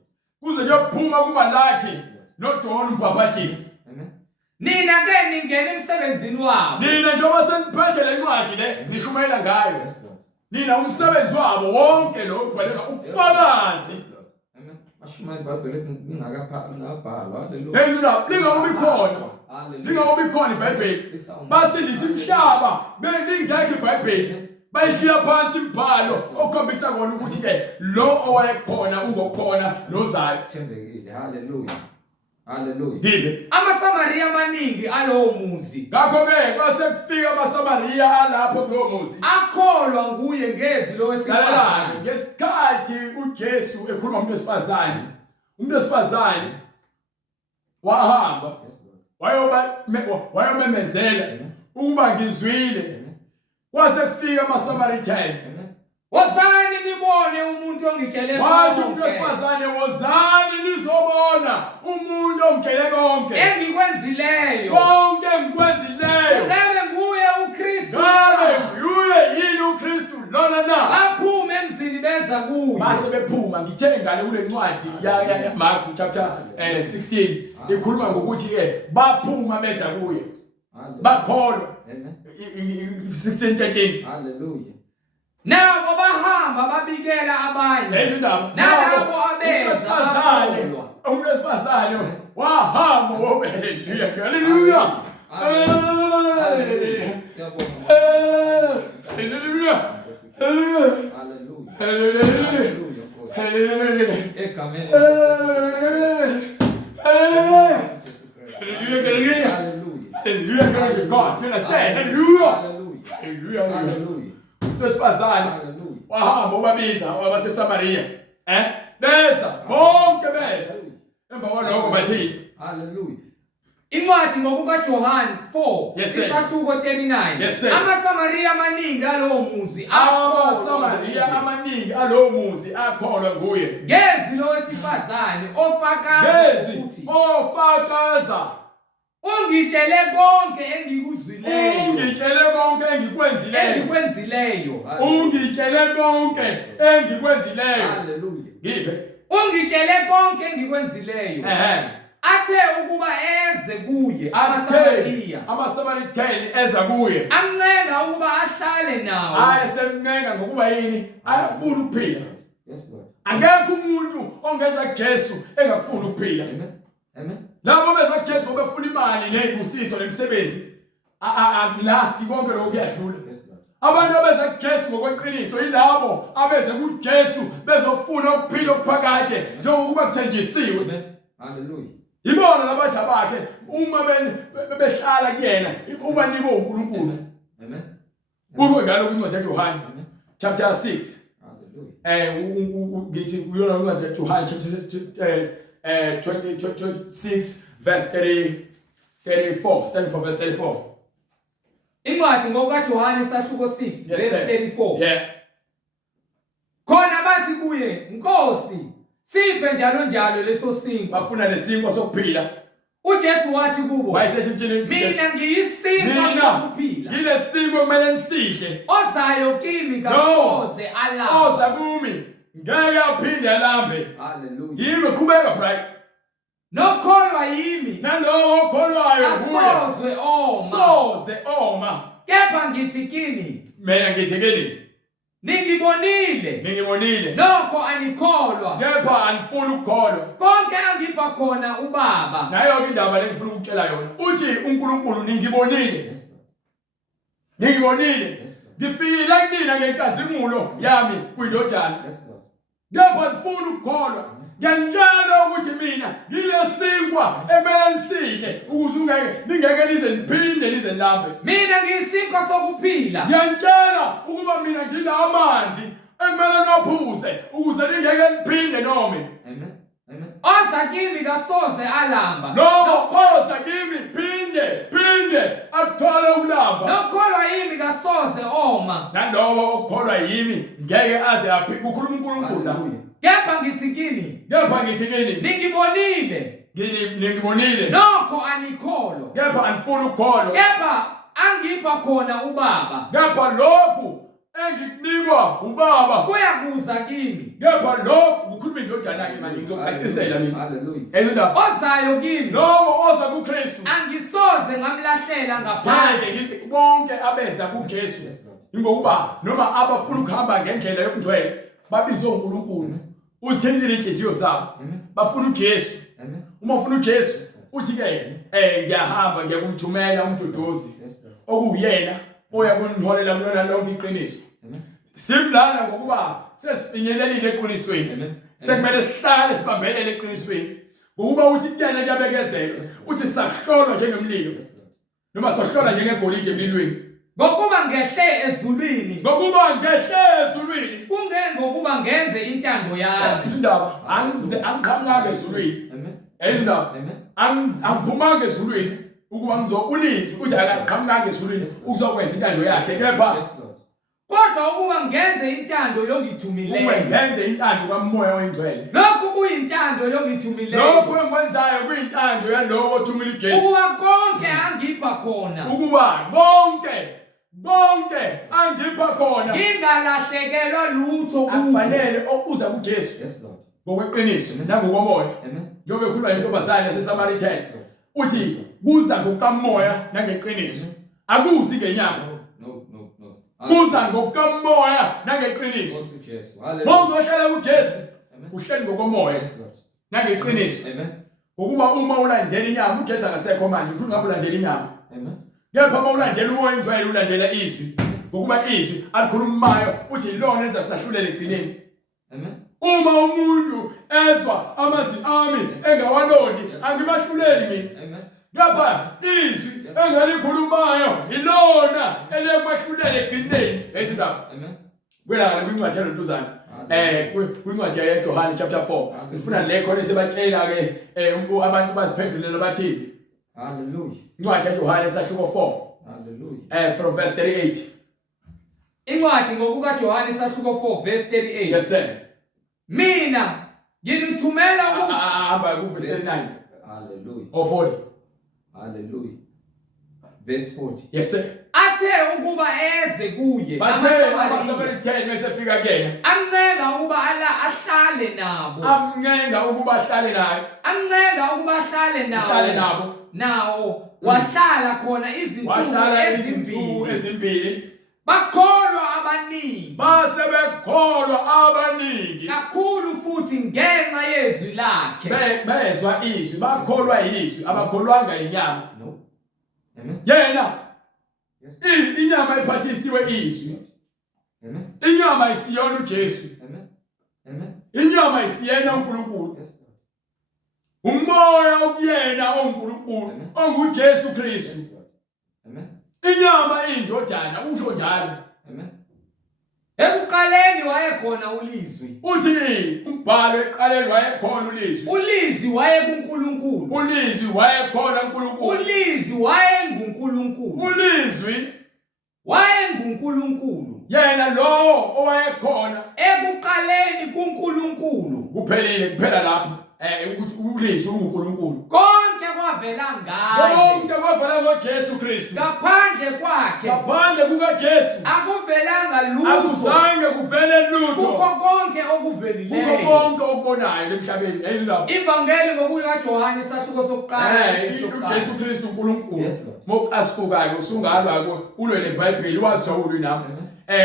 kuze kuyophuma kuMalaki noJohn uMbhaphatisi. Nina ke ningene emsebenzini wabo. Nina njengoba seniphethe lencwadi le nishumayela ngayo. Nina umsebenzi wabo wonke lo ubhaleka ubufakazi Ashuma iBhayibheli ethi ngingabhalwa. Hallelujah. Lingabi khona. Lingabi khona iBhayibheli. Basindisa imhlaba belingekho iBhayibheli. Bayishiya phansi imibhalo okhombisa kona ukuthi ke lo owayekhona uzokhona nozayo. Thembekile. Hallelujah. Hallelujah. Ngike. AmaSamariya amaningi alowo muzi. Ngakho ke kwase kufika abaSamariya alapho kulowo muzi. Akholwa nguye ngezwi lowesifazane. Ngesikhathi uJesu ekhuluma umuntu wesifazane. Umuntu wesifazane wahamba. Wayomemezela ukuba ngizwile. Kwase kufika abaSamaritani. Wozani nibone umuntu ongitshele konke. Wathi umuntu wesifazane wozani nizobona umuntu ongitshele konke. Engikwenzileyo. Konke engikwenzileyo. Ngabe nguye uKristu. Ngabe nguye yini uKristu lona na? Baphume emzini beza kuye. Base bephuma ngithe ngane kule ncwadi ya Mark chapter 16 ikhuluma ngokuthi ke baphuma beza kuye. Bakholwa. 16:13. Hallelujah. Nabo bahamba babikela abanye. Nabo abeza bakholwa. Umuntu wesifazane wahamba hallelujah. Hallelujah. Hallelujah. Hallelujah. Hallelujah. God, you understand? Hallelujah. Hallelujah. Wesifazane wahamba ubabiza wabaseSamariya. Beza bonke beza. Emva kwalokho bathi hallelujah. Incwadi ngokukaJohane 4 isahluko 39. AmaSamariya amaningi alowo muzi. AmaSamariya amaningi alowo muzi akholwa nguye. Ngezwi lowesifazane ofakaza ukuthi ofakaza ungitshele konke engikuzwileyo. Ungitshele konke engikwenzileyo. Ungitshele konke engikwenzileyo. Hallelujah. Ngiphe. Ungitshele konke engikwenzileyo. Athe ukuba eze kuye amaSamaritani eza kuye. Amncenga ukuba ahlale nawo. Ayesemncenga ngokuba yini? Ayafuna ukuphila. Yes Lord. Angekho umuntu ongeza kuJesu engafuni ukuphila. Amen. Labo beza kuJesu befuna imali nezibusiso nemisebenzi akulasi konke lokho kuyadlula. Abantu abeza kuJesu ngokweqiniso yilabo abeze kuJesu bezofuna ukuphila okuphakade njengokuba kuthenjisiwe. Hallelujah. Ibona labathi abakhe uma behlala kuyena uba niko uNkulunkulu. Amen. Ukho ngalo kwincwadi kaJohane chapter 6. Hallelujah. Ngithi uyona incwadi kaJohane chapter 26 verse 34, starting from verse 34. Incwadi ngokukaJohane isahluko 6 verse 34. Yeah. Khona bathi kuye, Nkosi, siphe njalo leso sinkwa. Bafuna lesinkwa sokuphila. uJesu wathi kubo, mina ngiyisinkwa sokuphila. Ngilesinkwa kumele nisihle. Ozayo kimi kasoze alambe. Oza kumi ngeke aphinde alambe. Hallelujah. Yimi qhubeka bright. Nokholwa yimi. Nalowo okholwayo soze oma. Kepha ngithi kini. Mina ngithi kini. Ningibonile. Nokho anikholwa. Kepha anifuni ukukholwa. Konke angipha khona uBaba. Nayo indaba lengifuna ukutshela yona. Uthi uNkulunkulu ningibonile. Ngifikile kunina ngenkazimulo yami kwindodana. Kepha anifuni ukukholwa. Ngiyantshela ukuthi mina ngilesinkwa emensihle ukuze ningeke nize niphinde nize lambe. Mina ngiyisinkwa sokuphila. Ngiyantshela ukuba mina nginamanzi ekumele nophuze ukuze ningeke niphinde nome. Amen. Oza kimi kasoze alamba. Lo oza kimi phinde akuthola ukulamba. Nokholwa yimi kasoze oma. Nalowo okholwa yimi ngeke aze aphinde. Ukhuluma uNkulunkulu la. Kepha ngithi kini. Ningibonile. Nokho anikholwa. Kepha anifuni ukukholwa. Kepha angipha khona uBaba. Kepha lokhu engikunikwa uBaba kuyakuza kimi. Kepha lokhu ukhuluma indodana yakhe manje ngizocacisela mina. Hallelujah. Ozayo kimi. Lowo oza kuKristu angisoze ngamlahlela ngaphandle. Ngithi bonke abeza kuJesu. Ingokuba noma abafuna ukuhamba ngendlela yokungcwele babizwe uNkulunkulu. uzithendile inhliziyo zabo bafuna uJesu uma ufuna uJesu uthi ke ngiyahamba ngiyakumthumela umduduzi okuyena oya kuniholela kulona lonke iqiniso simlana ngokuba sesifinyelelile eqinisweni sekumele sihlale sibambelele eqinisweni ngokuba uthi kuyena kuyabekezelwa uthi sakuhlolwa njengemlilo noma sohlola njengegolide emlilweni ngokuba ngehle ezulwini kungengokuba ngenze intando yami izindaba angiqhamuka ezulwini izindaba angiphumanga ezulwini ukuba ngizolizwa uthi akaqhamuka ezulwini ukuzokwenza intando yakhe kepha kodwa ukuba ngenze intando yongithumileyo uma ngenze intando kaMoya oNgcwele lokhu kuyintando yongithumileyo lokhu engikwenzayo kuyintando yalowo othumile uJesu ukuba konke angipha khona ukuba konke angipha khona ngingalahlekelwa lutho kufanele okuza kuJesu ngokweqiniso nangokomoya njengoba ekhuluma nentombazane yaseSamaritan uthi kuza ngokaMoya nangeqiniso akuzi ngenyama kuza ngokaMoya nangeqiniso mawuzohlala kuJesu uhleli ngokomoya nangeqiniso ukuba uma ulandela inyama uJesu akasekho manje ngifuna ngabe ulandela inyama kepha uma ulandela umoya oNgcwele ulandela izwi ngokuba izwi alikhulumayo uthi lona enza sahlulele egcineni uma umuntu ezwa amazwi ami engawalodi angibahluleli mina kepha izwi engalikhulumayo ilona elekwahlulele egcineni ezindaba kwelanga kwincwadi yalontuzana kwincwadi yaJohane chapter 4 ngifuna le khona sebatshela ke abantu baziphendulela bathi hallelujah incwadi yaJohane sahluko 4 hallelujah from verse 38 incwadi ngokukaJohane sahluko 4 verse 38 yes sir mina nginithumela hamba ku verse 39 hallelujah or 40 hallelujah verse 40 yes sir athe ukuba eze kuye bathe abaSamaritan mesefika kuyena amncenga ukuba ahlale nabo amncenga ukuba ahlale naye amncenga ukuba ahlale nabo nawo wahlala khona izinsuku ezimbili bakholwa abaningi basebekholwa abaningi kakhulu futhi ngenxa yezwi lakhe bezwa izwi bakholwa izwi abakholwanga inyama no amen yena inyama iphathisiwe izwi amen inyama isiyona uJesu amen amen inyama isiyena uNkulunkulu umoya okuyena oNkulunkulu onguJesu Kristu amen inyama indodana usho njalo amen ekuqaleni wayekhona ulizwi uthi umbhalo eqaleni wayekhona ulizwi wayekuNkulunkulu ulizwi wayekhona uNkulunkulu ulizwi wayenguNkulunkulu ulizwi wayenguNkulunkulu yena lo owayekhona ekuqaleni kuNkulunkulu kuphela lapho ukuthi ulizwi uNkulunkulu konke kwavela ngaye konke kwavela ngoJesu Kristu ngaphandle kwakhe ngaphandle kukaJesu akuvelanga lutho akuzange kuvele lutho kukho konke okuvelileyo kukho konke okubonayo emhlabeni ayilapho ivangeli ngokukaJohane sahluko sokuqala uJesu Kristu uNkulunkulu moqasukayo usungalwa ulwe neBhayibheli wazijawula nami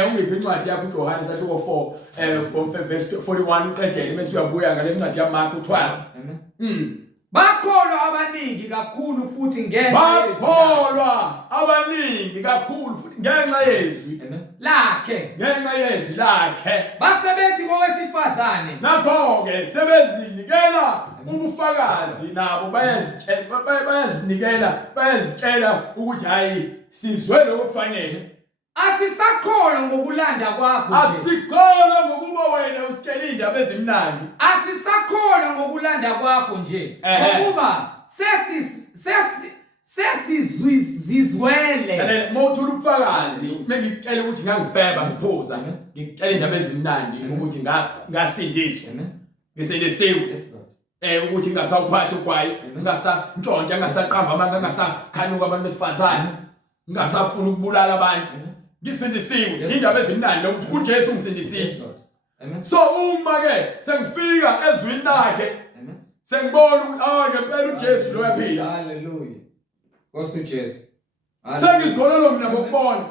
ungiphi incwadi yakho uJohane sahluko 4 from verse 41 uqedele bese uyabuya ngale ncwadi yaMarku 12 bakholwa abaningi kakhulu futhi ngenxa yezwi lakhe basebethi kowesifazane ngakho-ke sebezinikela ubufakazi nabo bayazitshela ukuthi hayi sizwe lokho kufanele asisakholwa ngokulanda kwakho asikholwa ngokuba wena usitshela indaba ezimnandi asisakholwa ngokulanda kwakho nje ngokuba sesizizwele mawuthola ubufakazi mengikutshela ukuthi ngangifeba ngiphuza ngikutshela indaba ezimnandi ukuthi ngasindiswa ngisindisiwe ukuthi ngasawuphathi ugwayi ngasantshontsha ngasaqamba amanga ngasakhanuka abantu besifazane ngasafuna ukubulala abantu ngisindisiwe indaba ezimnandi ukuthi uJesu ungisindisile so uma ke sengifika ezwini lakhe sengibona ukuthi ngempela uJesu lo yaphila haleluya Nkosi Jesu sengizikholelwa mina ngokubona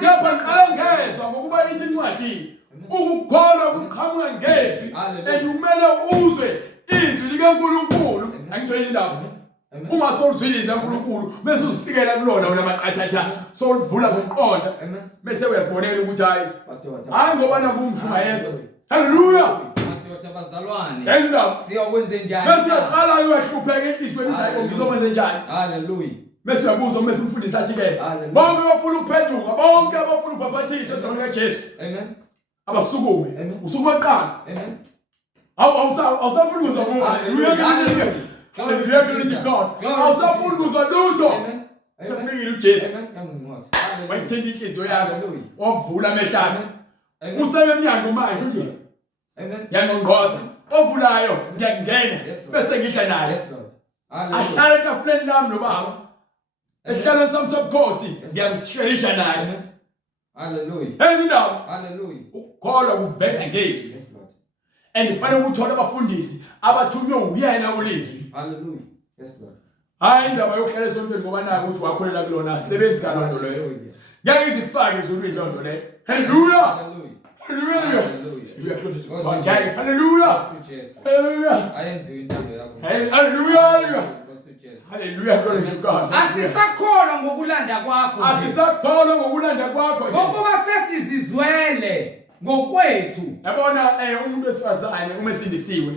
kepha ngiqala ngezwa ngokuba ithi incwadi ukukholwa kuqhamuka ngezwi and kumele uzwe izwi likaNkulunkulu angitshela indaba uma soluzwile izwi likaNkulunkulu bese usifikela kulona wena maqathatha soluvula ngoqonda bese uyasibonela ukuthi hayi ngoba nakumshuma yesa haleluya bazalwane yena siyakwenza njani bese uyaqala uyahlupheka enhlizweni hayi ngizokwenza njani haleluya bese uyabuza bese umfundisi athi ke bonke bafuna ukuphenduka bonke abafuna ubhaphathiswa egameni likaJesu amen abasukume usukuma kuqala amen awusafuna ukuzwa haleluya haleluya God awusafuna ukuzwa lutho sefikile uJesu wayithenga inhliziyo yakho wavula amehlo akho usebe emnyango manje nje amen yanongqoza ovulayo ngiyangena bese ngidla naye ahlala etafuleni lami nobaba esihlalo sami sobukhosi ngiyamsherisha naye haleluya ezindaba haleluya ukukholwa kuvela ngezwi yes Lord and kufanele ukuthola abafundisi abathunywe uyena ulizwi haleluya yes Lord hayi indaba yokuhlela esontweni ngoba nayo ukuthi wakholela kulona asebenzi kalonto leyo ngeke izifake ezulwini lonto leyo haleluya haleluya haleluya haleluya haleluya haleluya ayenziwe intando yakho haleluya haleluya God asisakholwa ngokulanda kwakho asisakholwa ngokulanda kwakho ngoba sesizizwele ngokwethu yabona umuntu wesifazane uma esindisiwe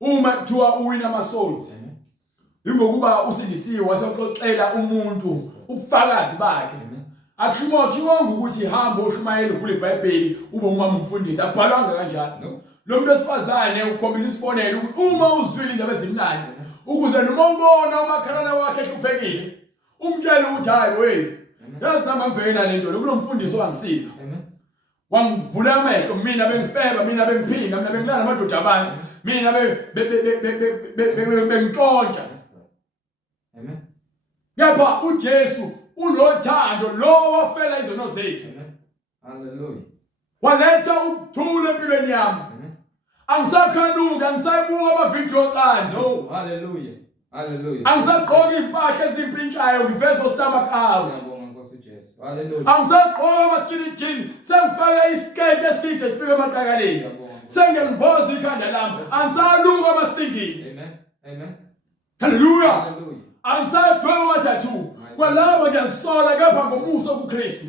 uma kuthiwa uwina ama souls ingokuba usindisiwe waseqoxela umuntu ubufakazi bakhe akushiwo ukuthi hamba ushumayela uvule iBhayibheli ube umama umfundisi abhalwanga kanjalo lo muntu wesifazane ukhombisa isibonelo ukuthi uma uzwile indaba ezimnandi ukuze noma ubona umakhalana wakhe ehluphekile umtshela ukuthi hayi we yazi nami ngibhekena lento kunomfundisi owangisiza wangivula amehlo mina bengifeba mina bengiphinda mina bengilala amadoda abantu mina bengintshontsha amen ngapha uJesu unothando lo wafela izono zethu haleluya waletha ukuthula empilweni yami angisakhanuka angisayibuka amavidiyo oqanzi haleluya haleluya angisagqoka impahla ezimpintshayo ngiveza stomach out siyabonga Nkosi Jesu haleluya angisagqoka amaskini jean sengifaka isikete eside sifike emaqakaleni sengimboza ikhanda lami angisaluka amasingini amen amen haleluya haleluya angisadweba amathathu kwalawo ngiyasola kepha ngomuso kuKristu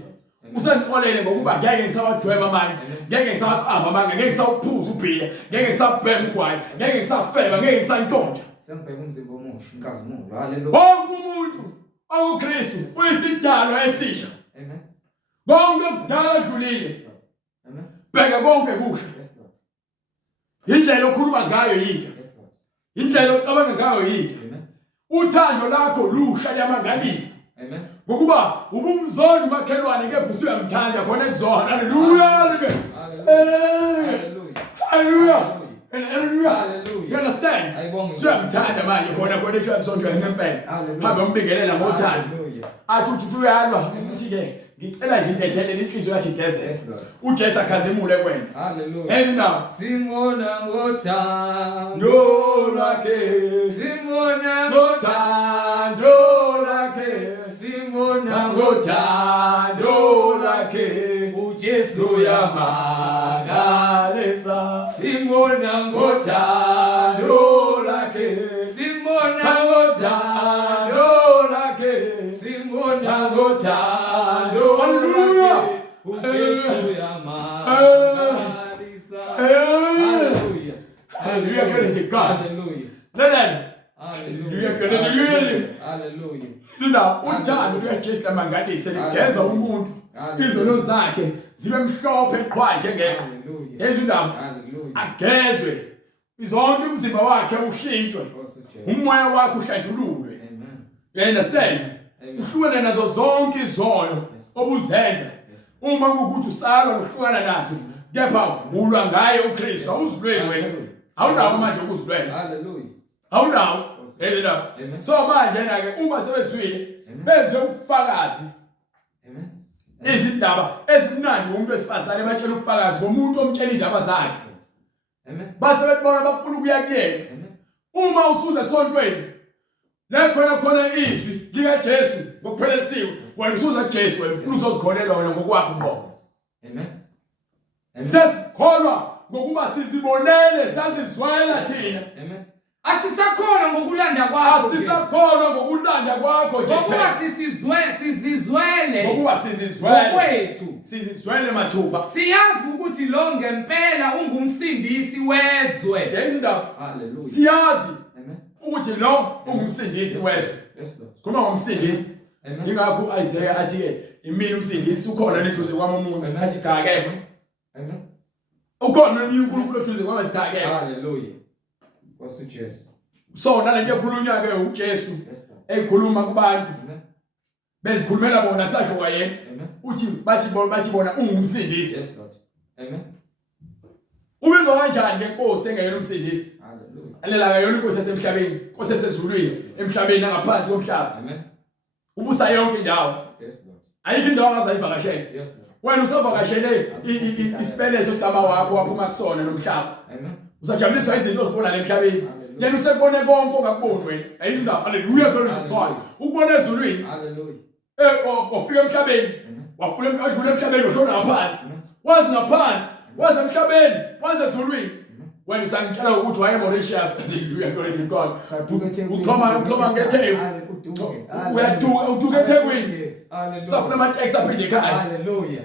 usengixolele ngokuba ngeke ngisawadweba manje ngeke ngisaqamba manje ngeke ngisawuphuza ubhiya ngeke ngisabhema ugwayi ngeke ngisafeba ngeke ngisantshontsha sengibheka umzimba omusha inkazimulo haleluya wonke umuntu okuKristu uyisidalwa esisha amen konke kudala adlulile amen bheka konke kusha indlela okhuluma ngayo yinto indlela ocabanga ngayo yinto uthando lakho lusha liyamangalisa amen ngokuba ubumzondo umakhelwane kepha usuyamthanda khona ekuzona haleluya haleluya haleluya haleluya you understand usuyamthanda manje khona ethu emsondweni ngempela hamba umbingelela ngothando athi uthi uyalwa ukuthi ke ngicela nje indethele inhliziyo yakhe igeze uJesu akhazimule kwena haleluya hey now simona ngothando lwakhe simona ngothando lwakhe simona ngothando lwakhe uJesu uyamangalisa simona ngothando lwakhe simona ngothando lwakhe simona ngothando haleluya uJesu uyamangalisa haleluya haleluya glory to God haleluya haleluya haleluya haleluya sina uthando lukaJesu lamangalisa ligeza umuntu izono zakhe zibe mhlophe qhwa njengekho ezindaba agezwe izonke umzimba wakhe ushintshwe umoya wakhe uhlanjululwe amen you understand uhlukane nazo zonke izono obuzenza uma ukuthi usala ukuhlukana nazo kepha ulwa ngaye uKristu awuzilweni wena awunawo amandla okuzilwela haleluya awunawo ezindaba so manje na ke uma sebezwile bezwe ubufakazi amen izindaba ezimnandi ngomuntu wesifazane batshela ubufakazi ngomuntu omtshela indaba zakhe amen base betibona bafuna ukuya kuyena amen uma usuze esontweni la khona izwi likaJesu ngokuphelelisiwe wena usuza kuJesu wena ufuna uzozikholela wena ngokwakho ngqo amen Sesikholwa ngokuba sizibonele sazizwela thina. Amen. Asisakhona ngokulanda kwakho. Asisakholwa ngokulanda kwakho nje. Ngokuba sizizwele. Ngokuba sizizwele. Kwethu. Sizizwele mathupha. Siyazi ukuthi lo ngempela ungumsindisi wezwe. Yindaba. Hallelujah. Siyazi. Amen. Ukuthi lo ungumsindisi wezwe. Yes Lord. Sikhuluma ngomsindisi. Ingakho Isaiah athi ke imini umsindisi ukhona neduze kwami umuntu athi cha akekho. Amen. Ukhona uNkulunkulu oduze kwami athi cha akekho. Hallelujah. What's Jesus? So nalento ekhulunywa ke uJesu ekhuluma kubantu. Bezikhulumela bona kusasho kwayena. Uthi bathi bona ungumsindisi. Yes Lord. Amen. Ubizwa kanjani lenkosi engeyona umsindisi? Hallelujah. Alela ngayona inkosi yasemhlabeni, inkosi esezulwini, emhlabeni ngaphansi komhlaba. Amen. Ubusa yonke indawo. Yes Lord. Ayikho indawo angazayivakashela. Yes Lord. Wena usavakashele isipelezo sigama wakho waphuma kusona nomhlaba. Amen. Usajabuliswa izinto ozibona emhlabeni. Yena usebone konke ongakuboni wena. Ayikho indawo. Hallelujah, glory to God. Ukubona ezulwini. Hallelujah. Ofika emhlabeni. Wafula emhlabeni ushona ngaphansi. Wazi ngaphansi. Wazi emhlabeni. Wazi ezulwini. Wena usangitshela ukuthi waye Mauritius. Hallelujah, glory to God. Uxhoma ngethemba. Uduke eThekwini. Safuna amateksi aphinde ekhaya. Hallelujah.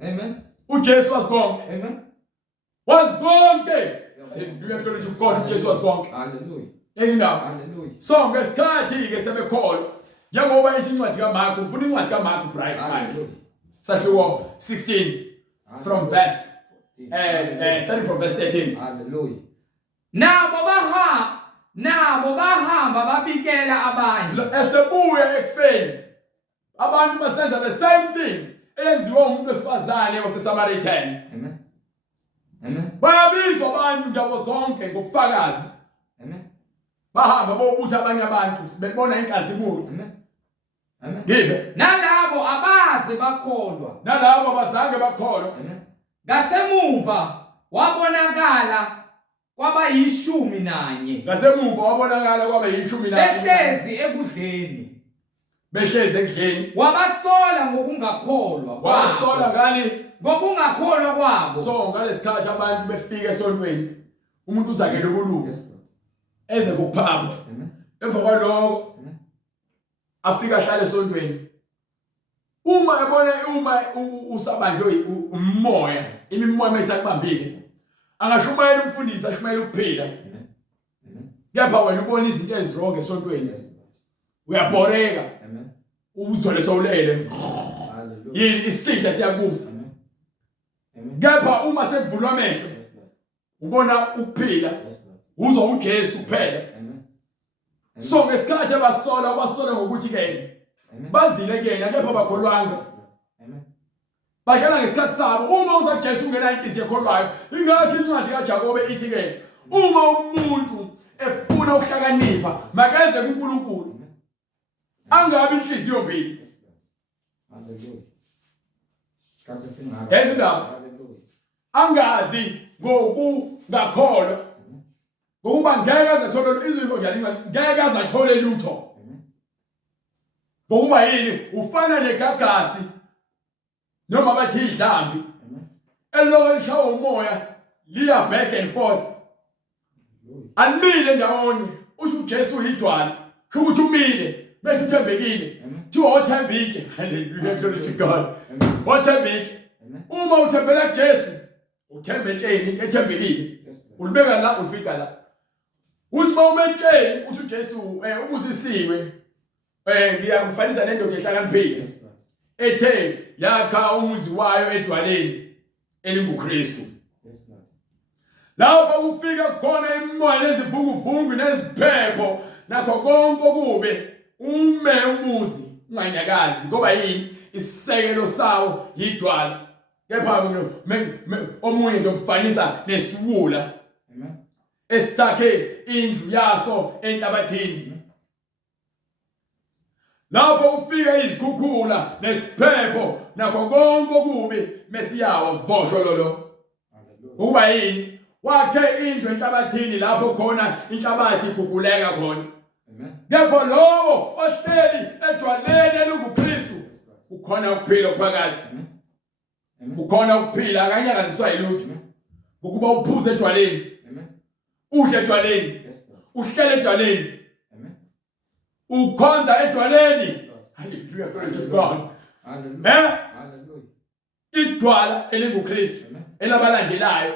Amen. uJesu wasikonke. Amen. Wasikonke. Hallelujah, glory to God. uJesu wasikonke. Hallelujah. Yindaba. Hallelujah. So ngesikhathi ke sebekholwa njengoba isincwadi kaMarku, ufuna incwadi kaMarku bright manje. Sahluko 16 from verse starting from verse 13. Hallelujah. Nabo bahamba babikela abanye. Esebuya ekufeni abantu basenza the same thing eyenziwa umuntu wesifazane waseSamaritan. Amen. Amen. Bayabizwa abantu ndawo zonke ngobufakazi. Amen. Bahamba bobutha abanye abantu bebona inkazimulo. Amen. Amen. Ngibe Nalabo abaze bakholwa. nalabo abazange bakholwa. Amen. Ngasemumva wabonakala kwabayishumi nanye. Ngasemumva wabonakala kwaba yishumi nanye. Behlezi ekudleni. Wabasola ngokungakholwa. Wabasola ngani? Ngokungakholwa kwabo. So ngalesikhathi abantu befika esontweni umuntu uzakela ukuluka. Eze kuphapha. Emva kwaloko afika ahlala esontweni. Uma usabanjwe umoya, imimoya mayisakubambile. Angashumayela umfundisi, ashumayela ukuphila. Kepha wena ubona izinto ezironke esontweni. Uyabhoreka. Uzole sowulele. Yini isitha siyakubuza. Kepha uma sekuvulwa amehlo ubona ukuphila. Uzwa uJesu kuphela. So ngesikhathi basola ngokuthi ke bazile kena kepha bakholwanga. Bahlala ngesikhathi sabo uma uzaJesu ungena inhliziyo ekholwayo. Ingakho incwadi kaJakobe ithi ke uma umuntu efuna ukuhlakanipha makeze kuNkulunkulu. Angabi inhliziyo mbili. Hallelujah. Sikhathi singaka. Ezindaba. Angazi ngokungakholwa. Ngokuba ngeke azathola izifo ngeke azathole lutho. Ngokuba yini ufana negagasi noma bathi idlambi. Eloko lishawa umoya liya back and forth. Alimile ndawonye. Usho uJesu uyidwala. Ukuthi umile bese uthembekile. Thiwa othembike. Hallelujah, glory to God. Othembike. Uma uthembela kuJesu uthembekeni into ethembekile. Ulibeka la ufika la. Uthi mawumetsheni uthi uJesu ubusisiwe ngiyakufanisa nendoda ehlakaniphile ethe yakha umuzi wayo edwaleni elinguKristu. Lapho kufika khona imimoya nezivunguvungu neziphepho nakho konke okube ume umuzi unganyakazi ngoba yini isisekelo sawo yidwala. Kepha omunye nje umfanisa nesiwula. Esakhe indlu yaso enhlabathini. Lapho ufika izikhukhula nesiphepho nakho konke okubi mesiyawa voshololo. Ukuba yini wakhe indlu enhlabathini lapho khona inhlabathi iguguleka khona. Kepha lowo ohleli edwaleni elinguKristu ukhona ukuphila phakathi. ukhona ukuphila akanyakaziswa yilutho ukuba uphuze edwaleni udle edwaleni uhlele edwaleni ukhonza edwaleni. Hallelujah, glory to God. Hallelujah. Idwala elinguKristu elabalandelayo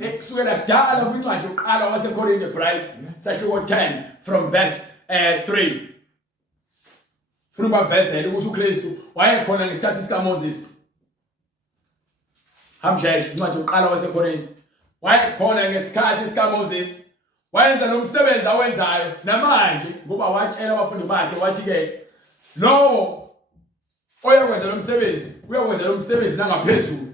ekusukela kudala kwincwadi yokuqala waseKorinte bright sahluko 10 from verse 3. Funa bavezele ukuthi uKristu wayekhona ngesikhathi sikaMoses. Hamshesh incwadi yokuqala waseKorinte wayekhona ngesikhathi sikaMoses. Wayenza lo msebenzi awenzayo namanje ngoba watshela abafundi bakhe wathi ke lowo oyakwenza lo msebenzi uyakwenza lo msebenzi nangaphezulu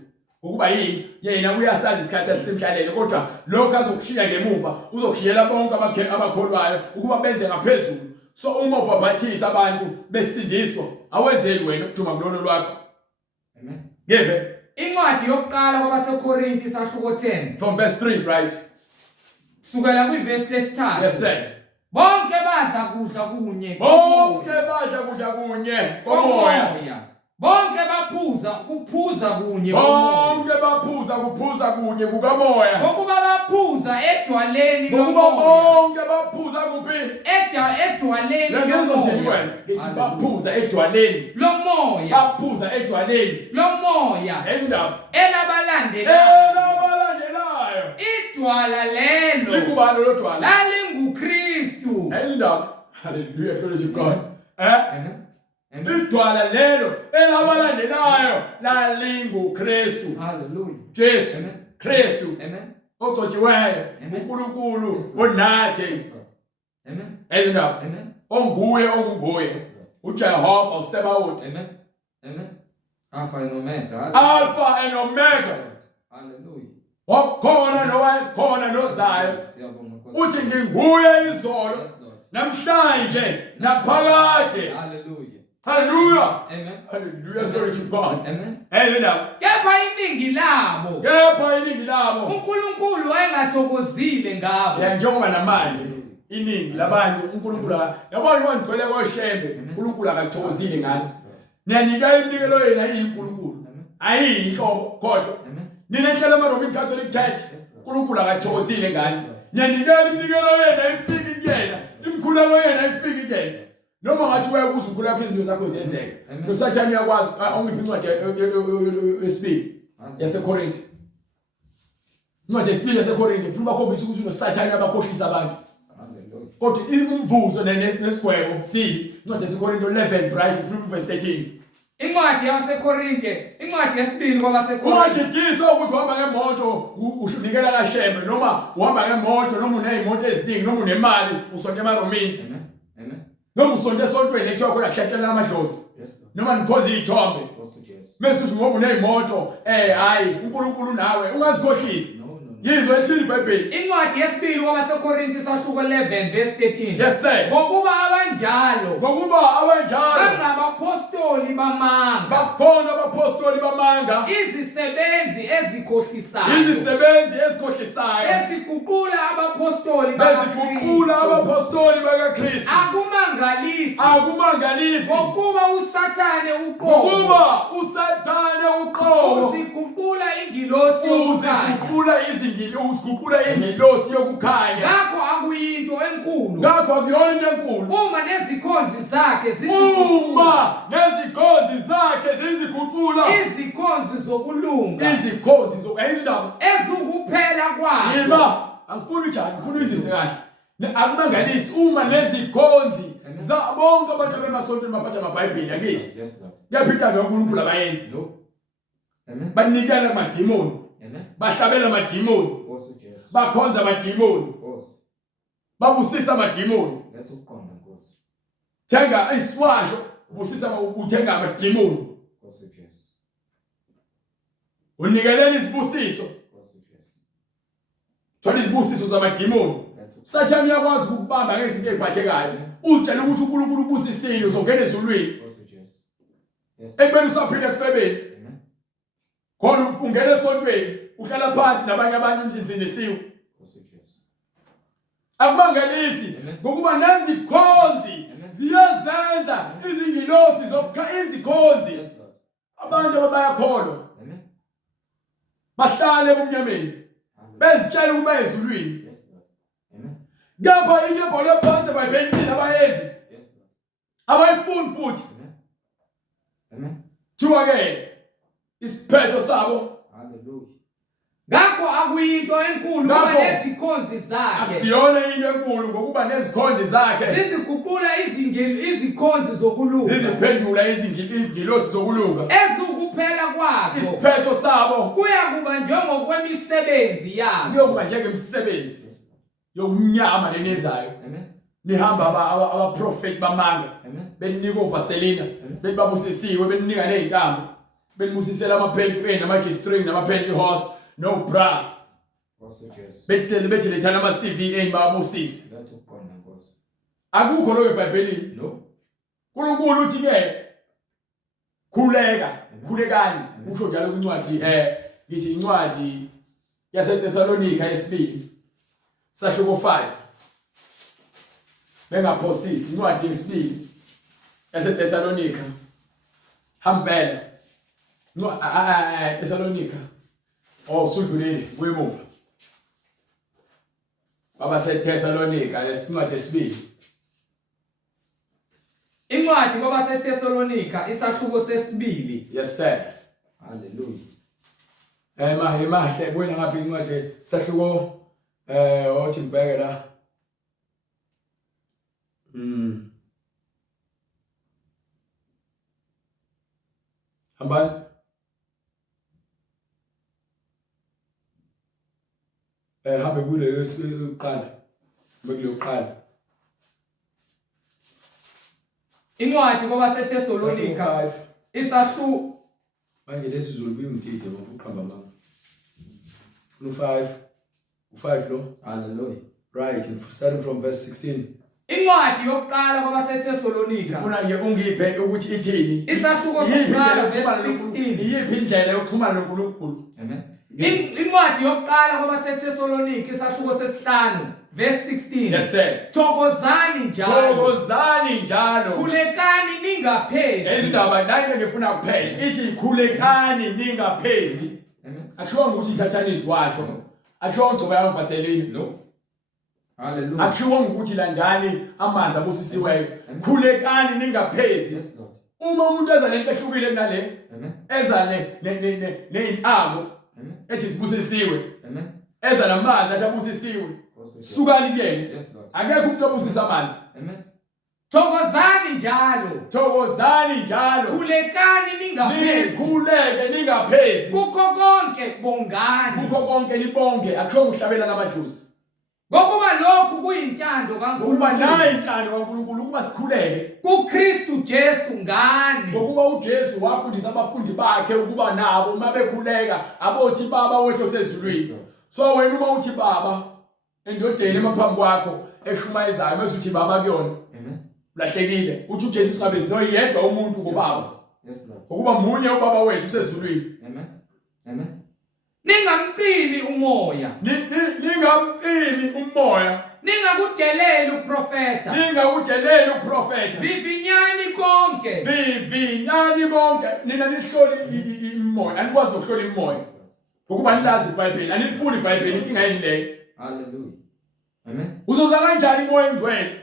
ngokuba yini yena uyasazi isikhathi esisemhlaleni kodwa lokho azokushiya ngemuva uzokushiyela bonke abakholwayo ukuba benze ngaphezulu. So uma ubhabhathisa abantu besindiswa awenzeli wena ukuduma kulono lwakho. Amen. Ngebe incwadi yokuqala kwabaseKorinte sahluko 10 from verse 3 right sukela kwiverse lesithathu. Yes sir. Bonke badla kudla kunye. Bonke badla kudla kunye komoya. Bonke kuphuza kunye komoya. Bonke kuphuza kunye kukamoya. Ngokuba baphuza edwaleni lomoya. Bonke baphuza kuphi? Edwaleni lomoya. Ngizothini wena? Ngithi baphuza edwaleni lomoya. Baphuza edwaleni lomoya. Endaba elabalandelayo. Idwala lelo. Likubani lo dwala? LalinguKristu. Endaba. Hallelujah, glory to God. Idwala lelo elabalandelayo lalinguKristu. Hallelujah. Jesu Kristu. Amen. Ogcotshiweyo uNkulunkulu onathe. Amen. Endaba. Amen. Onguye ongunguye. uJehova uSebawothi. Amen. Amen. Alpha and Omega. Alpha and Omega. Hallelujah. Wakhona nowayekhona nozayo. Uthi nginguye izolo namhlanje naphakade. Hallelujah. Hallelujah. Amen. Hallelujah, glory to God. Amen. Endaba. Kepha iningi labo uNkulunkulu wayengathokozile ngabo. Njengoba namanje iningi labantu uNkulunkulu yabona wangcwele koshembe uNkulunkulu akathokozile ngani. Niyanika iminikelo yena iyinkulunkulu. Ayinhlobo khohlwa. Nina hlala eRoman Catholic Church uNkulunkulu akathokozile ngani. Niyanika iminikelo yena ifike kuyena. Imkhuleko yena ifike kuyena. Noma ngathi uyakuza ukukhula kwakho izinto zakho ziyenzeka. Nosathane uyakwazi ongiphi incwadi yesibili yaseKorinte. Incwadi yesibili yaseKorinte ufuna bakhombisa ukuthi unosathane abakhohlisa abantu. Kodwa umvuzo nesigwebo sibi. Incwadi yaseKorinte 11 bright verse 13. Incwadi yaseKorinte, incwadi yesibili kwabaseKorinte. Ungajidiso ukuthi uhamba ngemoto ushunikela kaShembe noma uhamba ngemoto noma unezimoto eziningi noma unemali usonke eMaromini. Amen. Noma usonke esontweni ekuthiwa khona kuhlatshela amadlozi. Noma nikhonza izithombe. Mase uthi ngoba unezimoto hayi uNkulunkulu nawe ungazikhohlisi. Yizwe elithini iBhayibheli. Incwadi yesibili kwabaseKorinte sahluko 11 verse 13. Yes sir. Ngokuba abanjalo bangabapostoli bamanga. Bakhona abapostoli bamanga. Izisebenzi ezikhohlisayo. Esiguqula abapostoli bakaKristu. Akumangalisi. Ngokuba uSathane uqobo. Uziguqula ingilosi yokukhanya. Ngakho akuyinto enkulu. Uma nezikhonzi zakhe ziziguqula. Izikhonzi zokulunga. Ezukuphela kwazo. Angifuni njani, ngifuna izise kahle. Akumangalisi uma nezikhonzi bonke abantu abemasontweni baphatha amaBhayibheli akithi. Yaphita noNkulunkulu abayenzi. Amen. Banikela amadimoni. Amen. Bahlabela amadimoni. Bakhonza amadimoni. Babusisa amadimoni. Lethuqonda Nkosi. Thenga iswasho ubusisa uthenga amadimoni. Nkosi Jesu. Unikelela isibusiso. Nkosi Jesu. Thola isibusiso zamadimoni. Sathane uyakwazi ukubamba ngezinto eziphathekayo. Uzitshela ukuthi uNkulunkulu ubusisile uzongena ezulwini. Nkosi Jesu. Yes. Ekubeni usaphila ekufebeni. Khona ungena esontweni uhlala phansi nabanye abantu emzinzinisiwe. Akumangalisi ngokuba nezikhonzi ziyazenza izingilosi izikhonzi abantu abayakholwa bahlale ebumnyameni bezitshela ukuba ezulwini. Yes, Lord. Amen. Ngapha into ebhalwe phansi eBhayibhelini abayenzi Yes, Lord. abayifuni futhi. Amen. Amen. Thiwa-ke isiphetho sabo Hallelujah. Ngakho akuyinto enkulu kuba nezikhonzi zakhe. Akusiyona into enkulu ngokuba nezikhonzi zakhe. Siziguqula izikhonzi zokulunga. Ziziphendula izingilosi zokulunga. Ezukuphela kwazo. Isiphetho sabo Kuya kuba njengokwemisebenzi yazo. kuyokuba njengemisebenzi yokunyama lenezayo. Amen. Nihamba abaprofeti bamanga. Amen. Beninika uvaselina, benibabusisiwe, beninika nezintambo. Benibusisela amaphenti nama-G-string namaphenti horse no bra. Nkosi uJesu. Bethi lethana ama-CV babusise. Ngathi uqonda Nkosi. Akukho lokho eBhayibhelini. No. uNkulunkulu uthi-ke khulekani. Usho njalo kwincwadi ngithi incwadi yaseTesalonika yesibili sahluko 5. Bengaphosisi incwadi yesibili yaseTesalonika. Hambela. Tesalonika. Sudlulile kuyimuva. Baba seTesalonika lesincwadi esibili. Incwadi kwabaseTesalonika isahluko sesibili. Yes sir. Hallelujah. Mahle buena ngaphi incwadi sahluko othi ngibheke la. Hambani. Habe kule yokuqala. Bekule yokuqala. Incwadi kwabaseTesalonika isahluko manje lesizulu kuyingidide mfuqhamba mama. U5 u5 lo. Hallelujah. Right, starting from verse 16. Incwadi yokuqala kwabaseTesalonika. Ufuna nje ungiphe ukuthi ithini? Isahluko sokuqala verse 16. Iyiphi indlela yokuxhumana noNkulunkulu? Amen. Incwadi yokuqala kwabaseTesalonika isahluko sesihlanu verse 16. Yes sir. Thokozani njalo. Thokozani njalo. Khulekani ningaphezi. Izindaba nayini ngifuna kuphela. Ithi khulekani ningaphezi. Amen. Akusho ukuthi ithathanisi washo. Akusho ngcobo yamvaselini. No. Hallelujah. Akusho ukuthi landani amanzi abusisiweyo. Khulekani ningaphezi. Yes Lord. Uma umuntu eza lento ehlukile kunale. Amen. Eza nezintambo. Amen. Ethi sibusisiwe. Amen. Eza namanzi ashabusisiwe. Sukani kuyena. Yes Lord. Akekho umuntu obusisa amanzi. Amen. Thokozani njalo. Thokozani njalo. Khulekani ningaphezi. Nikhuleke ningaphezi. Kukho konke bongani. Kukho konke libonge akusho ukuhlabela namadlozi. Ngokuba lokhu kuyintando kaNkulunkulu. Ukuba nayo intando kaNkulunkulu ukuba sikhuleke. kuKristu Jesu ngani. Ngokuba uJesu wafundisa abafundi bakhe ukuba nabo mabekhuleka abothi baba wethu osezulwini. So wena uma uthi baba endodeni emaphambi kwakho eshumayezayo bese uthi baba kuyona. Amen. Ulahlekile. Uthi uJesu singabezi noyedwa umuntu ngobaba. Yes Lord. Ukuba munye ubaba wethu usezulwini. Amen. Amen. Ningamcini umoya. Ningamcini umoya. Ningakudeleli uprofeta. Ningakudeleli uprofeta. Vivinyani konke. Vivinyani konke. Nina nihloli imoya. Anikwazi nokuhlola imoya. Ngokuba nilazi iBhayibheli. Anilifuni iBhayibheli inkinga yini leyo. Hallelujah. Amen. Uzoza kanjani imoya engcwele?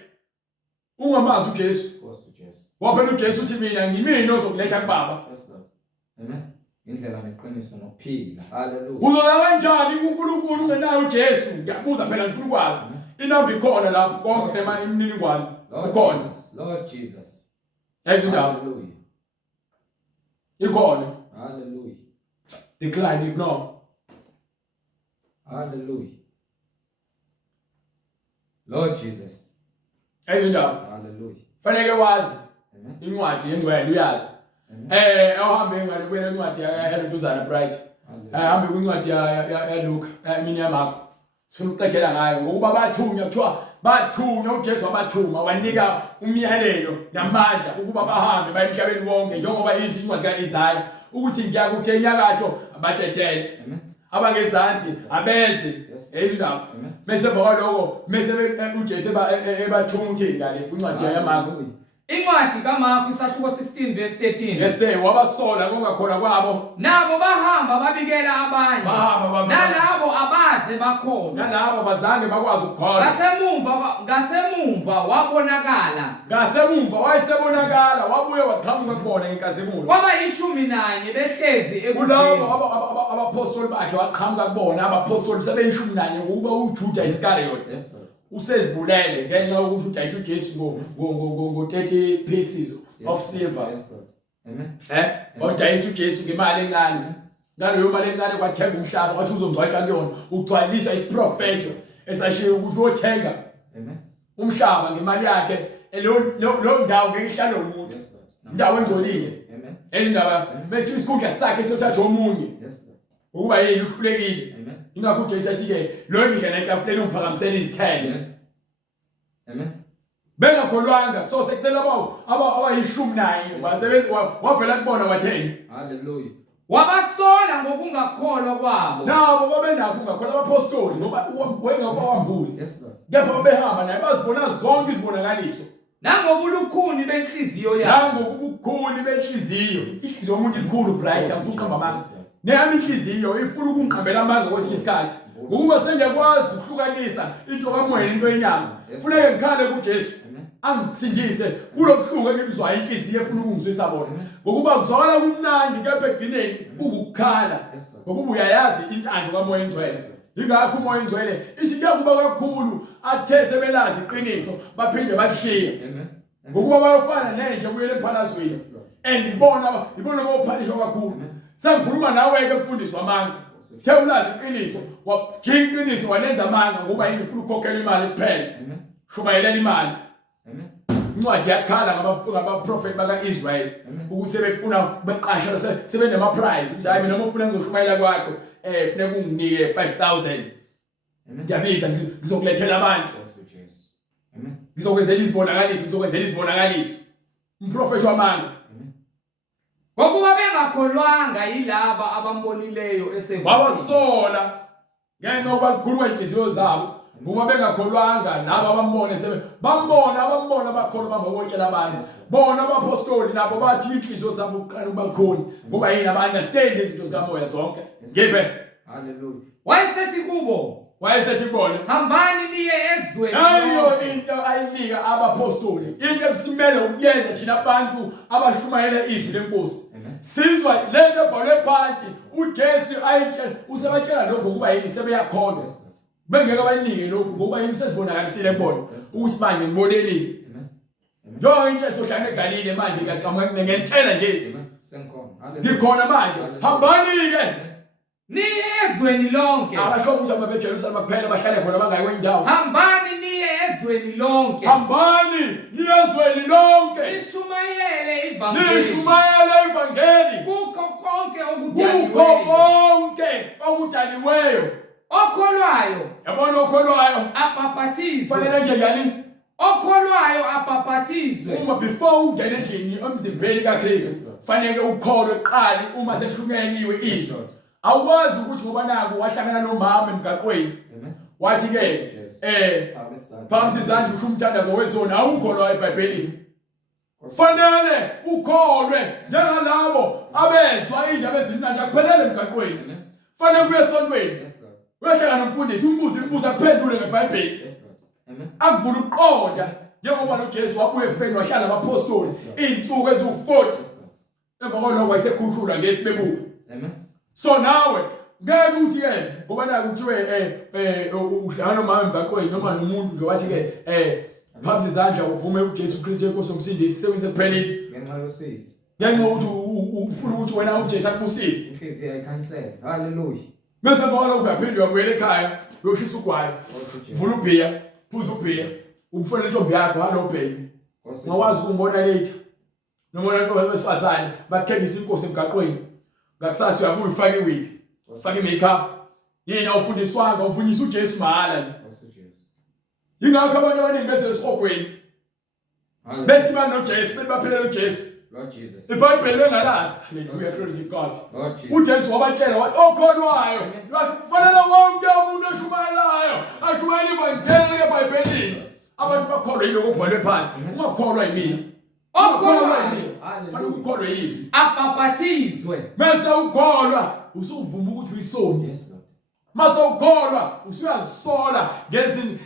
Ungamazi uJesu. Nkosi uJesu. Waphela uJesu uthi mina ngimini ozokuletha kuBaba. Yes Lord. Amen. Indlela neqiniso nokuphila. Hallelujah. Uzoza kanjani kuNkulunkulu ungenayo uJesu? Ngiyabuza phela ngifuna ukwazi. Inamba ikhona lapho konke imininingwane. Ukhona. Lord Jesus. Yayizindawo. Hallelujah. Ikhona. Hallelujah. Decline, ignore. Hallelujah. Lord Jesus. Yayizindawo. Hallelujah. Fanele wazi Amen. incwadi engcwele uyazi. Awuhambe ngale kwena incwadi yaLuduzana Bright. Hambe kwincwadi yaLuka, mina yamakho. Sifuna ukuqedela ngayo ngokuba bathunywa kuthiwa bathunywa uJesu wabathuma wanika umyalelo namandla ukuba bahambe baye emhlabeni wonke njengoba ithi incwadi kaIsaya ukuthi ngiyakuthi enyakatho abatetele. Amen. Abangezansi abeze ezindaba. Mase bakaloko mase uJesu ebathuma uthini ngale kwincwadi yamakho. Incwadi kaMarku isahluko 16 verse 13. Yese wabasola kongakhona kwabo. Nabo bahamba babikela abanye. Bahamba Nalabo abaze bakholwa. Nalabo bazange bakwazi ukukholwa. Ngasemumva wabonakala. Ngasemumva wayesebonakala wabuye waqhamuka kubona inkazimulo. Kwaba 11 behlezi kulabo abapostoli bakhe waqhamuka kubona abapostoli sebe11 ukuba uJuda Iscariot. Usezibulele ngenxa yokuthi udayisa uJesu ngo 30 pieces of silver. Amen. Udayisa uJesu ngemali encane. Ngaleyo mali encane kwathenga umhlaba wathi uzongcwatsha kuyona ugcwalisa isiprofeto esashiya ukuthi uyothenga umhlaba ngemali yakhe lo ndawo ngeke ihlale umuntu. Indawo engcolile. Endaba bethi isikhundla sakhe sothatha omunye. Ukuba yini uhlulekile. Ingakho uJesu athi ke lo ngidla netafuleni umphakamisela izithelo. Amen. Bengakholwanga so sekusela abayishumi naye basebenzi wavela kubona watheni. Hallelujah. Wabasola ngokungakholwa kwabo. Nabo babenakho ungakholwa abapostoli ngoba wengawambuli. Kepha babehamba naye bazibona zonke izibonakaliso. Nangobulukhuni benhliziyo yabo. Nangokubukhuni benhliziyo. Inhliziyo yomuntu ikhulu bright afuqa amanga. Neyami inhliziyo ifuna ukungiqambela amanga kwesinye isikhathi. Ngokuba sengiyakwazi ukuhlukanisa into kamoya nento yenyama. Kufanele ngikhale kuJesu. Angisindise kulobuhlungu engibizwayo inhliziyo efuna ukungizwisa bona. Ngokuba kuzwakala kumnandi kepha egcineni kungukukhala. Ngokuba uyayazi intando kamoya engcwele. Ingakho umoya engcwele ithi kuyakuba kakhulu athe sebelazi iqiniso baphinde bashiye. Ngokuba bayofana nenje kuyele ephalazweni. And ibona bophalishwa kakhulu. Sangikhuluma nawe ke mfundisi wamanga. The ulazi iqiniso, wajika iqiniso wanenza amanga ngoba yini ufuna ukukhokhela imali kuphela. Shumayelela imali. Incwadi yakhala ngabaprofeti bakaIsrael ukuthi sebefuna beqasha sebenama prize. Nje hayi mina uma ufuna ngizoshumayela kwakho kufanele unginike 5000. Ngiyabiza ngizokulethela abantu. Ngizokwenzela izibonakaliso. Umprofeti wamanga. Ngokuba bengakholwanga yilaba abambonileyo wabasola ngenxa yokuba kukhulwa inhliziyo zabo ngoba bengakholwanga laba abambone bambona bakholwa bambokela abantu bona abapostoli nabo bathi inhliziyo zabo uqala ukubakhona ngoba yini aba-understand izinto zikamoya zonke ngibe haleluya wayesethi kubona hambani niye ezweni ayo into ayinika abapostoli into ekusimele ukuyenza thina abantu abashumayela izwi lenkosi sizwa lento ebhalwe phansi uJesu ayitshela usebatshela lokho kuba yini sebeyakholwa bengeke abanike lokho ngoba yini sesibonakalisile kubona ukuthi manje ngibonelile yonke into esohlala eGalile manje ngiyaqhamuka ngentela nje ngikhona manje hambani ke niye ezweni lonke abasho ukuthi ababeJerusalem kuphela bahlale khona bangayi kwendawo hambani niye ezweni lonke lishumayele ivangeli kukho konke okudaliweyo okholwayo yabona okholwayo abhaphathizwe fanele nje ngani okholwayo abhaphathizwe uma before ungena endlini emzimbeni kaKristu fanele ukholwe eqali uma sekushunyeliwe izwi awukwazi ukuthi ngoba naku wahlangana nomama emgaqweni wathi ke phambi izandla usho umthandazo wezona awukholwa eBhayibhelini fanele ukholwe njengalabo abezwa indaba ezimnandi akuphelele emgaqweni fanele kuye esontweni uyahlangana nomfundisi umbuzo akuphendule ngeBhayibheli akuvula ukuqonda njengoba noJesu wabuye ekufeni wahlala abapostoli izinsuku eziwu40 emva kwalokho wayesekhushula ngethi bebuka so nawe ngeke uthi ke ngoba naku kuthiwe uhlangana nomama emgaqweni noma nomuntu nje wathi ke phambi izandla uvume uJesu Kristu inkosi yomsindisi sekuphelile ngenxa yosizi ngenxa ukuthi ufuna ukuthi wena uJesu akubusise inhliziyo ayikhansela haleluya bese kwalokho uyaphinde uyabuyela ekhaya uyoshisa ugwayi vula ubhiya phuza ubhiya umfonela intombi yakho hallo baby ngakwazi ukungibona later noma into wesifazane bakhethisa inkosi emgaqweni ngakusasa uyabuya ufake iwig ufake makeup yini awufundiswanga ufunyisa uJesu mahala nje yingakho abantu abaningi bese esihogweni bethi manje uJesu bebaphelela uJesu Lord Jesus iBhayibheli engalazi haleluya praise God uJesu wabatshela wathi okholwayo kufanele wonke umuntu oshumayelayo ashumayele ivangeli eBhayibhelini abantu bakholwa yiloko okubhalwe phansi ungakholwa yimina Okholwayo fanele ukukholwe izwi. abhaphathizwe. Mase ukholwa usuvuma ukuthi uyisoni. Yes, Lord. Mase ukholwa usuyazisola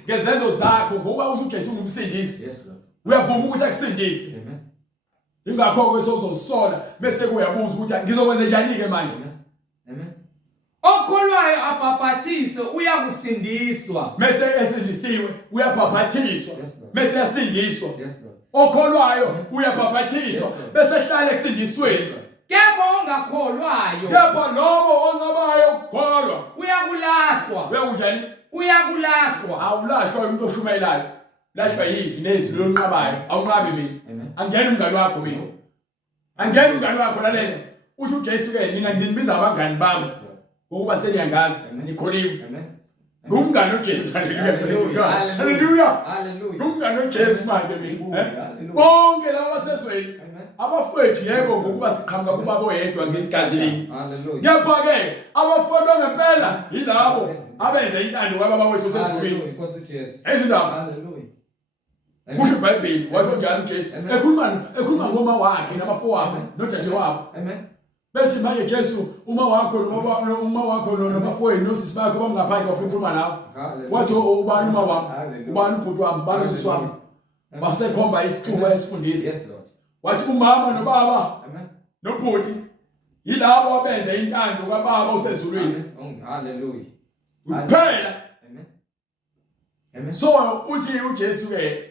ngezenzo zakho ngoba uJesu ungumsindisi. Yes, Lord. Uyavuma ukuthi akusindise. Amen. Ingakho ke sozosola bese kuyabuza ukuthi ngizokwenza njani ke manje. Amen. Okholwayo abhaphathiswe uyakusindiswa. Mase esindisiwe uyabhaphathiswa. Yes, Lord. Mase yasindiswa. Yes, Lord. Okholwayo uyabhaphathiswa bese ehlala ekusindisweni. Kepha ongakholwayo Kepha lobo ongabayo ukukholwa uyakulahlwa. uyakunjani? Uyakulahlwa. Awulahlwa umuntu oshumayelayo. Lahlwa yizwi nezwi lonqabayo. Awunqabi mina. Angena umngani wakho mina. Angena umngani wakho lalela. Uthi uJesu ke mina nginibiza abangani bami ngokuba seniyangazi nikholiwe. Amen. Ngumngani uJesu. Haleluya. Hallelujah. Ngumngani uJesu manje mina. Bonke laba basezweni abafowethu yebo ngokuba siqhamuka kubaba oyedwa ngegazi linye. Hallelujah. Kepha ke abafowethu ngempela yilabo abenza intando kwababa wethu osezulwini. Inkosi Jesu. Ezindaba Hallelujah. kusho iBhayibheli washo njalo uJesu ekhuluma ngoma wakhe nabafowabo nodadewabo. Amen. Bethi manje Jesu uma wakho nobafowenu nosisi bakho bamngaphandle bafuna ukukhuluma nawe. Wathi ubani uma wami? Ubani ubhuti wami? Ubani usisi wami? Basekhomba isixuku esifundisa. Yes, Lord. Wathi umama nobaba Amen. nobhuti yilabo abenza intando kwababa usezulwini. Hallelujah. Kuphela. Amen. Amen. So uthi uJesu ke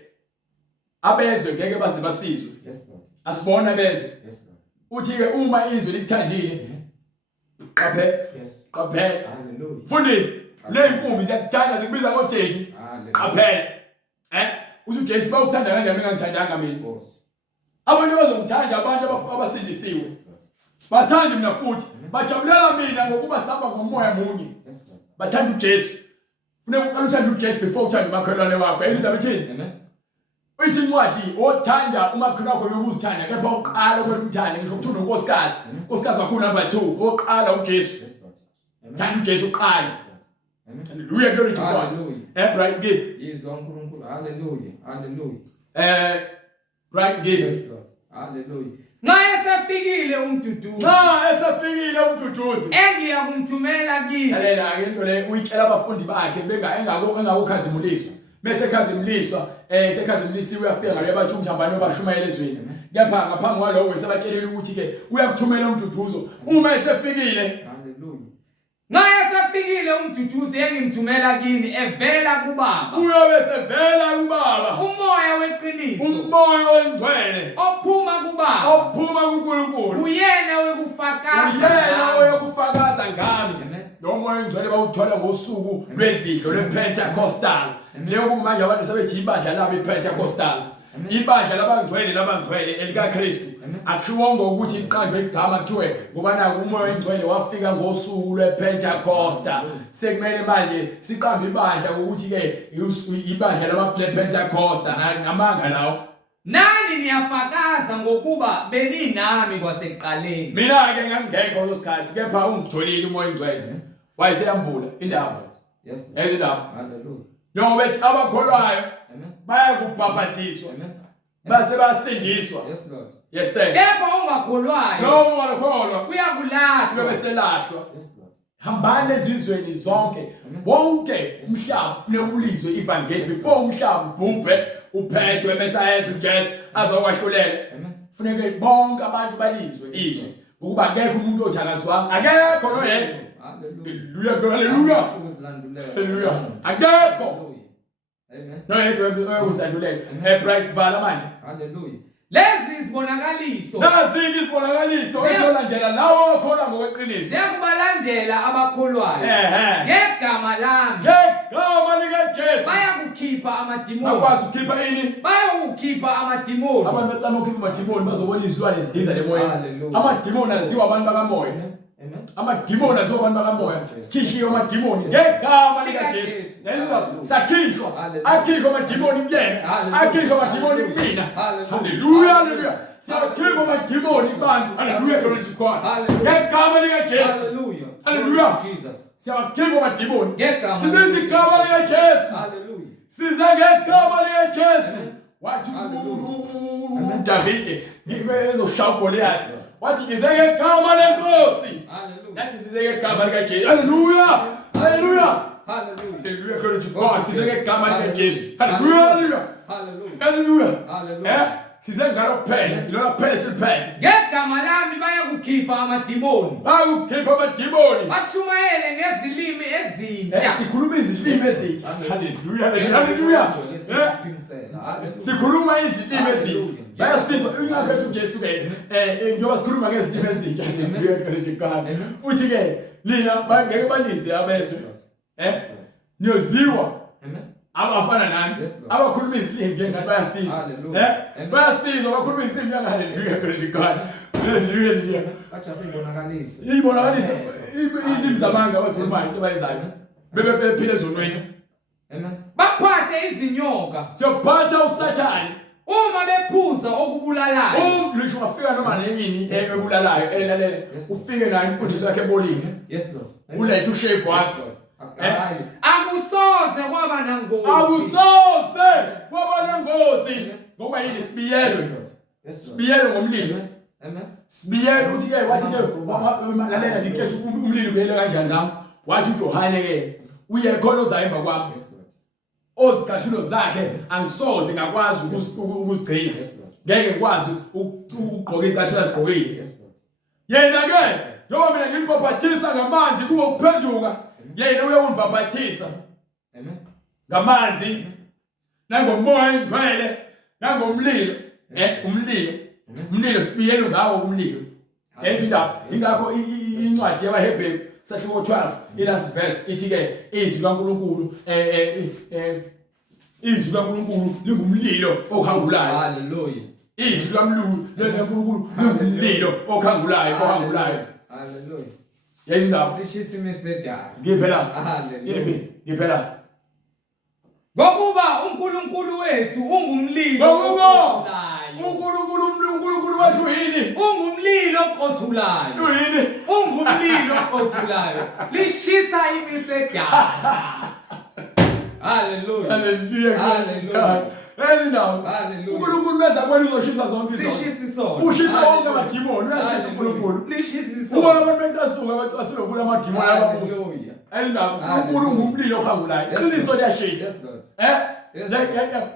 abezwe ngeke baze basizwe. Yes, Lord. Asibona bezwe. Yes, Lord. Uthi ke uma izwi likuthandile qaphela. Yes. Qaphela. Hallelujah. Mfundisi le inkumbi ziyakuthanda zikubiza ngojeji. Hallelujah. Qaphela. Uthi uJesu bawuthanda kanjani ngangithandanga mina. Inkosi. Abantu bazomthanda abantu abasindisiwe. Bathanda mina futhi. Bajabulela mina ngokuba saba ngomoya munye. Yes, Lord. Bathanda uJesu. Funeka uqalisane uJesu before uthanda umakhelwane wakho. Izindaba ethini? Amen. Uthi incwadi othanda umakhelwane wakho yokuthanda kepha uqala ukumthanda ngisho ukuthi unonkosikazi. Unkosikazi wakho number 2 oqala uJesu. Yes, Lord. Amen. Thanda uJesu uqala. Amen. Hallelujah, glory to God. Hallelujah. Bright give. Yizwa uNkulunkulu. Hallelujah. Hallelujah. Bright give. Yes, Lord. Hallelujah. Nxa esefikile umduduzi. Nxa esefikile umduduzi. Engiya kumthumela kini. Lalela ke into le uyitshela abafundi bakhe engakukhazimuliswa. Bese khazimuliswa sekhazimulisiwe uyafika ngale bathi umthambane obashumayela ezweni. Kepha ngaphambi kwalokho wesabatshelela ukuthi ke uyakuthumela umduduzo uma esefikile. Hallelujah. Nxa esefikile umduduzi engimthumela kini evela kuBaba. Uyobe sevela kuBaba. Umoya weqiniso. Umoya oyingcwele. Ophuma kuBaba. Ophuma kuNkulunkulu. Uyena wekufakaza. Uyena oyokufakaza ngami. Amen. Lo moya oyingcwele bawuthola ngosuku lwezidlo lwePentecostal. Leyo manje abantu sebethi ibandla labo iPentecostal. Ibandla labangcwele elikaKristu. Akushiwongo ukuthi iqandwe igama kuthiwe ngoba naku umoya oyingcwele wafika ngosuku lwePentecostal. Sekumele manje siqambe ibandla ukuthi ke ibandla labaPentecostal ngamanga lawo. Nani niyafakaza ngokuba beninami kwasekuqaleni. Mina ke ngangekho losikhathi kepha ungitholile umoya oyingcwele. Wayeseyambula indaba. Yes. Ezindaba. Hallelujah. Njengoba bethi abakholwayo Amen. bayakubhaphathiswa. Amen. Base basindiswa. Yes, Lord. Yes sir. Kepha ongakholwayo No ungakholwa uyakulahlwa. ubeselahlwa. Yes, Lord. Hambani ezizweni zonke. Bonke umhlaba funeka ulizwe ivangeli before umhlaba ubhubhe uphethwe besayeza uJesu azokwahlulela. Amen. Funeka bonke abantu balizwe izwi. Ukuba akekho umuntu othakazwanga akekho noyedwa. Hallelujah. Hallelujah. Hallelujah. Akekho. Amen. Noyedwa oyokusandulela. Bright vala manje. Hallelujah. Lezi izibonakaliso Nazi isibonakaliso ezolandela lawo okholwa ngokweqiniso. ziyakubalandela abakholwayo. Ngegama lami Ngegama likaJesu. bayakukhipha amadimoni. Bakwazi ukukhipha ini? Bayakukhipha amadimoni. Abantu bacama ukukhipha amadimoni bazobona izilwane zidiza lemoya. Hallelujah. Amadimoni aziwa abantu bakamoya. Amen. Amadimoni aziwa abantu bakamoya. Sikhishwe amadimoni ngegama likaJesu. Sakhishwa. Akhishwa amadimoni kuyena. Akhishwa amadimoni kumina. Hallelujah. Hallelujah. Siyakhipha amadimoni kubantu. Hallelujah. Glory to God. Ngegama likaJesu. Hallelujah. Hallelujah. Jesus. Siyakhipha amadimoni. Ngegama Sibiza igama likaJesu. Hallelujah. Siza ngegama likaJesu. wathi uDavide ngizoshaya uGoliath wathi ngizeke igama lenkosi nathi sizeke igama likaJesu haleluya haleluya haleluya glory to God sizeke igama likaJesu haleluya haleluya haleluya sizeke ngalo kuphela ilona kuphela siliphethe ngegama lami bayakukhipha amadimoni bashumayele ngezilimi ezintsha sikhuluma izilimi ezintsha haleluya haleluya sikhuluma izilimi ezintsha bayasizwa ingakhethi uJesu ke njengoba sikhuluma ngezilimi ezintsha haleluya glory to God uthi ke lina ngeke banize abezwe niyoziwa abafana nani abakhuluma izilimi ngeke bayasizwa bayasizwa abakhuluma izilimi haleluya glory to God haleluya bajabe ibonakalise ilimi zamanga abakhulumayo into bayenzayo bebephile ezonweni baphathe izinyoka siyophatha usathane uma bephuza okubulalayo umlisho wafika noma nini ebulalayo elalela ufike nayo imfundiso yakhe ebolini yes Lord ulethe ushave wakhe akusoze kwaba nangozi ngoba yini sibiyelo ngomlilo sibiyelo uthi ke wathi ke lalela ngikhethe umlilo kuyele kanjani nami wathi uJohane ke uye khona ozayo emva kwami ozicathulo zakhe angisoze ngakwazi ukuzigcina ngeke ngikwazi ukugqoka icathulo azigqokile yena ke njengoba mina ngilibaphathisa ngamanzi kuba ukuphenduka yena uyakungibaphathisa ngamanzi nangomoya engcwele nangomlilo umlilo sibiyelo ngawo umlilo ezindaba ingakho incwadi yabaHebrew sahluko 12 ilast verse ithi ke izwi likaNkulunkulu izwi likaNkulunkulu lingumlilo okhangulayo haleluya izwi likaNkulunkulu lingumlilo okhangulayo haleluya yezindaba lishisa imisedala ngiphela haleluya ngiphela ngokuba uNkulunkulu wethu ungumlilo uNkulunkulu wethu yini ungumlilo oqothulayo yini ungumlilo oqothulayo lishisa imisedala haleluya haleluya haleluya uNkulunkulu beza kwenu uzoshisa zonke izinto lishisa isona ushisa wonke amadimoni uyashisa uNkulunkulu lishisa isona ubona abantu becasuka bacasula kuya amadimoni ababusa uNkulunkulu ngumlilo ohangulayo iqiniso liyashisa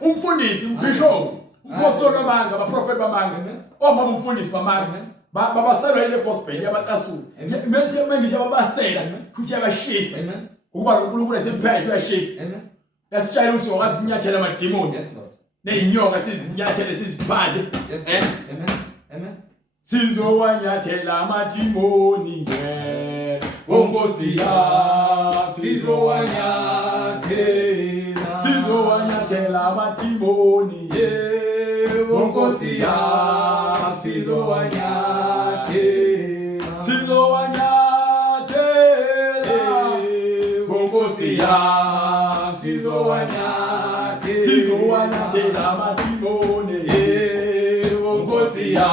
umfundisi uBishop uPostoli bamanga abaprofeti bamanga omama umfundisi bamanga babaselwa ile gospel yabacasula mengisho babasela futhi yabashisa ukuba uNkulunkulu esemphethe uyashisa yasitshela ukuthi wakwazi ukunyathela amadimoni nezinyoka sizinyathele siziphathe sizowanyathela amadimoni Nkosi ya sizowanyathela amadimoni Nkosi ya sizowanyathela Nkosi ya sizowanyathela amadimoni Nkosi ya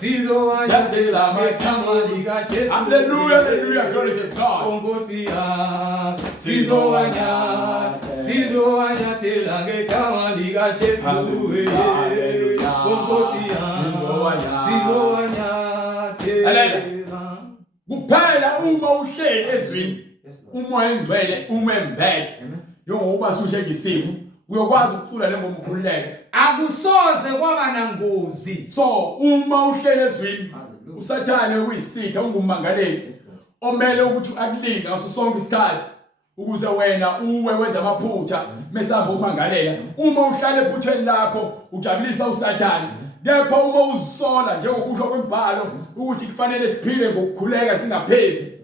sizowanyathela amadimoni kaJesu haleluya haleluya glory to God Nkosi ya sizowanyathela ngegama likaJesu haleluya Nkosi ya sizowanyathela kuphela uma uhleli ezwini umoya engcwele umembethe njengoba sushekisimo uyokwazi ukucula lengoma ukhululeke akusoze kwaba nangozi so uma uhleli ezwini usathane uyisitha ungumangaleli omele ukuthi akulinda ngaso sonke isikhathi ukuze wena uwe wenza amaphutha mesamba ukumangalela uma uhlale ephutheni lakho ujabulisa usathane kepha uma uzisola njengokusho kwembhalo ukuthi kufanele siphile ngokukhuleka singaphezi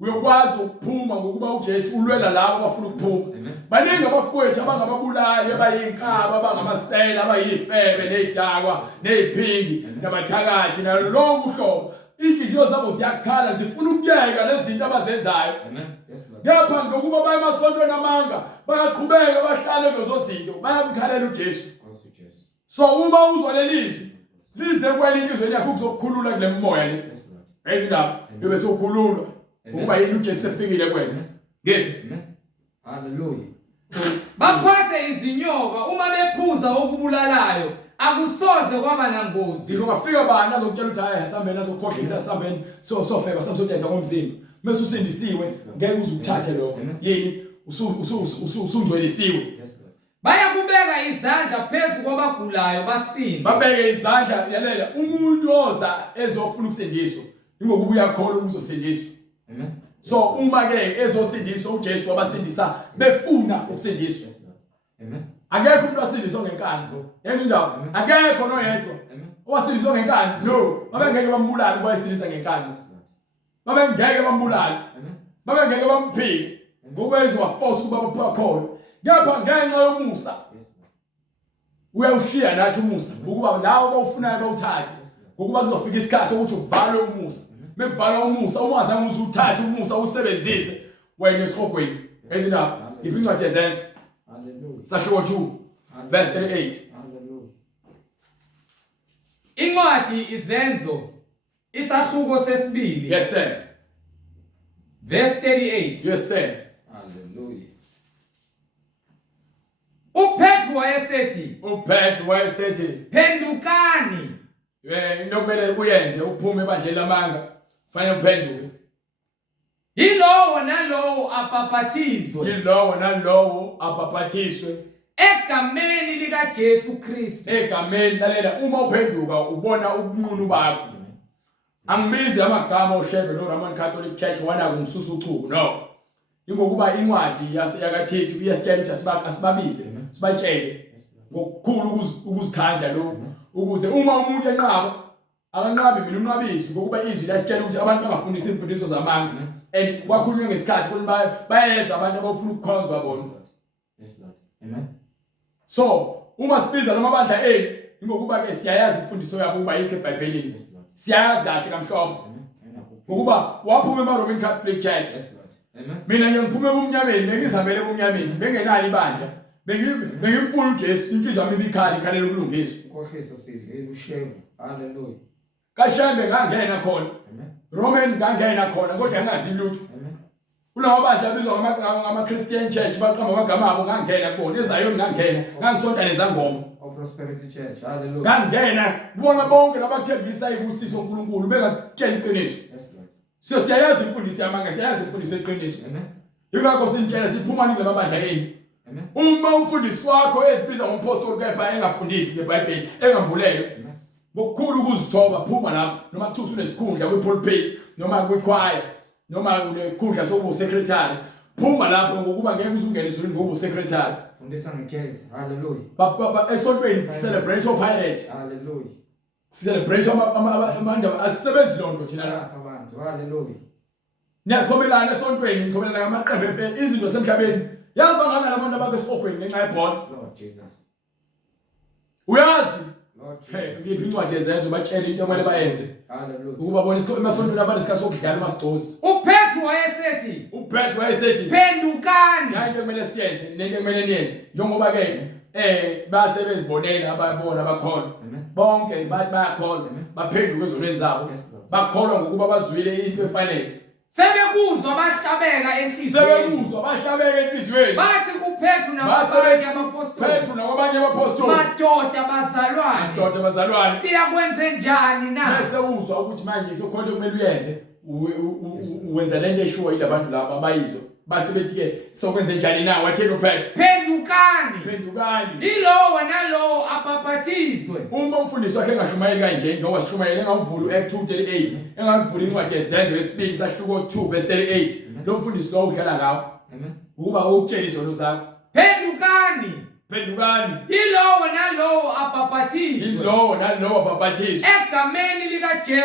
uyokwazi ukuphuma ngokuba uJesu ulwela labo abafuna ukuphuma baningi abafowethu abangababulali abayinkaba abangamasela abayifebe nezidakwa neziphingi nabathakathi nalo lonke uhlobo inhliziyo zabo ziyakhala zifuna ukuyeka lezi zinto abazenzayo kepha ngokuba bayemasontweni amanga bayaqhubeka bahlale kuzo zinto bayamkhalela uJesu so uma uzolelizwi lize kweli inhlizweni yakho kuzokukhulula kule moya le ezindaba bese ukhululwa ukuba yini uJesu efikile kwena ngeke haleluya baphathe izinyoka uma bephuza okubulalayo akusoze kwaba nangozi. Ngisho ngafika bani azokutshela ukuthi hayi asambeni azokhohlisa asambeni sofeba samsodayisa ngomzimba. Mase usindisiwe ngeke uzukuthathe lokho. Yini usungcwelisiwe. Bayakubeka izandla phezu kwabagulayo basinde. Babeke izandla yalela umuntu oza ezofuna ukusindiswa ingokuba uyakholwa ukuzosindiswa. Amen. So uma ke ezosindiswa uJesu wabasindisa befuna ukusindiswa. Amen. Akekho umuntu wasindiswa ngenkani. Yenza indaba. Akekho noyedwa. Owasindiswa ngenkani. No, babengeke bambulale bayisindisa ngenkani. Babengeke bambulale. Babengeke bamphike. Ngoba ezowaforce ukuba bakholwe. Ngapha ngenxa yomusa. Uyawushiya nathi umusa ukuba lawo bawufunayo bawuthathe. Ngokuba kuzofika isikhathi sokuthi uvalwe umusa. Mekuvala umusa, uma azange uzuthathe umusa usebenzise wena esihogweni. Ezindaba. Iphincwadi yezenzo. Hallelujah. Sashiwo 2 verse 38. Hallelujah. Incwadi izenzo isahluko sesibili. Yes sir. Verse 38. Yes sir. Hallelujah. uPetru wayesethi phendukani. Into kumele uyenze uphume ebandleni lamanga. Fanele uphenduke. Yilowo nalowo abhaphathizwe. Yilowo nalowo abhaphathiswe egameni likaJesu Kristu. Egameni lalela uma uphenduka ubona ubunqunu bakho. Angibizi amagama oShebe no Roman Catholic Church wana ngumsusu uchuku no. Ingokuba incwadi yakaThixo iyasitshela ukuthi asibabize sibatshele ngokukhulu ukuzikhandla lo ukuze uma umuntu enqaba akanqabi mina unqabisi ngokuba izwi lasitshela ukuthi abantu bangafundisa imfundiso zamanga and kwakhulunywe ngesikhathi ukuthi bayeza abantu abafuna ukukhonzwa bona. Yes Lord. Amen. So uma sibiza lamabandla enu ingokuba ke siyayazi imfundiso yabo uba yikho eBhayibhelini. Siyayazi kahle kamhlophe. Ngokuba waphuma eMaroman Catholic Church. Yes Lord. Amen. Mina ngiyangiphume ebumnyameni bengizamele ebumnyameni bengenalo ibandla bengimfuna uJesu inhliziyo yami ikhalela ukulungiswa. Ukhohliso sidle ushevu. Hallelujah. kaShembe ngangena khona. Amen. Roman ngangena khona kodwa angazi lutho. Amen. Kulabandla abizwa ngama Christian Church baqamba amagama abo ngangena kubona eZayoni ngangena ngangisonta nezangoma. Prosperity Church. Hallelujah. Ngangena kubona bonke labathembisa ibusiso uNkulunkulu bengatshela iqiniso. Yes Lord. So siyayazi imfundiso yamanga siyayazi imfundiso eqiniso. Amen. Yingakho sinitshela siphuma kulaba bandla yini. Amen. Uma umfundisi wakho ezibiza ngompostoli kepha engafundisi ngeBhayibheli engambulelwe ngokukhulu ukuzithoba phuma lapho noma kuthiwa unesikhundla kwi-pulpit noma kwi-choir noma unekhundla sokuba secretary phuma lapho ngokuba ngeke uzungene ezulwini ngoba secretary fundisa ngekezi. Hallelujah. Baba esontweni celebrate opirate. Hallelujah. Celebrate amandaba asisebenzi lonto thina la abantu. Hallelujah. Niyathomelana esontweni ngithomelana ngamaqembe izinto semhlabeni yazi bangana labantu abakesihogweni ngenxa yebhola. Lord Jesus. Uyazi Lord Jesus. ngiphi incwadi yezenzo batshela into okumele bayenze. Hallelujah. Ukuba bona emasontweni abantu isikhathi sokudlala amasigcozi. uPetru wayesethi phendukani. Hayi into kumele siyenze nento kumele niyenze njengoba ke basebezibonela abayibona abakholwa bonke bayakholwa baphenduka ezonweni zabo bakholwa ngokuba bazwile into efanele. Sebekuzwa bahlabeka enhliziyweni. Bathi kuPetru nabanye abapostoli. Madoda bazalwane. Siyakwenze njani na? Bese uzwa ukuthi manje sokhona kumele uyenze uwenza lento eshuwa yilabantu laba abayizwa. Base bethi ke sokwenze njani na wathena uPetru. Phendukani. Yilowo nalowo abhaphathizwe. Uma umfundisi wakhe engashumayeli kanje ngoba sishumayele engavula uAct 2:38 engavula incwadi yezenzo yesibili sahluko 2 verse 38 lo mfundisi lo udlala ngawo. Amen. Ukuba ukutshela izono zakho. Phendukani. Yilowo nalowo abhaphathizwe.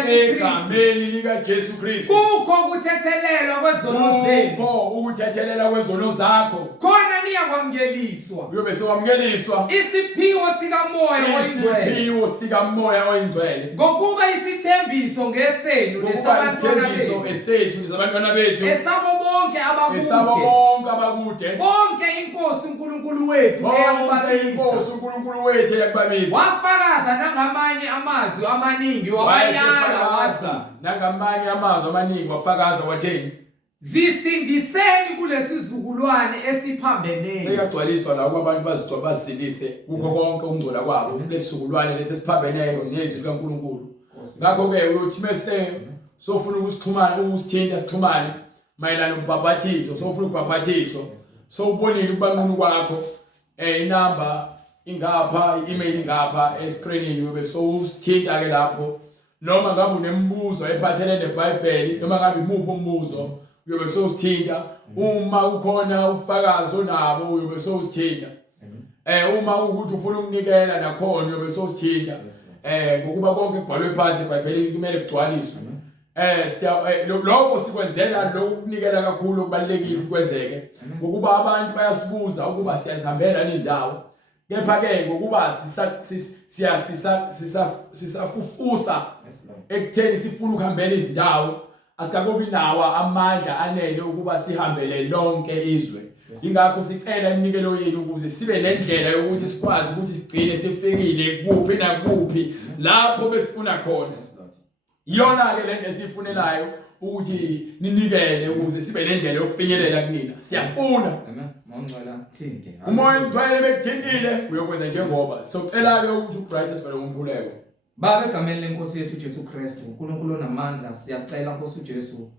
Egameni likaJesu Kristu. Kukho ukuthethelela kwezono zakho. Khona niyakwamukeliswa. Uyobe sewamkeliswa. Isiphiwo sikamoya oyingcwele. Ngokuba isithembiso ngesenu nesabantwana bethu. Esabo bonke abakude. Bonke inkosi uNkulunkulu wethu eyakubabisa. Wafakaza nangamanye amazwi amaningi wabayala wathi. Nangamanye amazwi amaningi wafakaza watheni. zisindiseni kulesi sizukulwane esiphambeneyo. Seyagcwaliswa la kwabantu bazisindise kukho konke ukungcola kwabo kulesizukulwane lesiphambeneyo nezwi likaNkulunkulu. Ngakho ke uyothi mase sofuna ukusithinta sixhumane mayelana nombhabhathiso, sofuna ukubhabhathiswa, sowubonile ukubanqunu kwakho inamba ingapha, i-email ingapha escreenini, ube sowusithinta ke lapho. Noma ngabe unembuzo ephathelene neBhayibheli, noma ngabe imuphi umbuzo uyobe sowusithinta. Uma ukhona ubufakazi onabo uyobe sowusithinta. Uma ukuthi ufuna ukunikela nakhona uyobe sowusithinta. Ngokuba konke kubhalwe phansi eBhayibhelini kumele kugcwaliswe. Lokho sikwenzela lokunikela kakhulu okubalekile ukwenzeke ngokuba abantu bayasibuza ukuba siyazihambela nindawo, kepha ke ngokuba sisafufusa ekutheni sifuna ukuhambela izindawo, asikakobi nawa amandla anele ukuba sihambele lonke izwe. Ingakho sicela iminikelo yenu ukuze sibe nendlela yokuthi sikwazi ukuthi sigcine sifikile kuphi nakuphi lapho besifuna khona. Yona ke lento esifunelayo ukuthi ninikele ukuze sibe nendlela yokufinyelela kunina. Siyafuna. Ngongcola thinte. Umoya ngcwele bekuthintile uyokwenza njengoba. Socela ke ukuthi uBright sibale umkhuleko. Baba egameni lenkosi yethu Jesu Kristu, uNkulunkulu onamandla, siyacela Nkosi uJesu,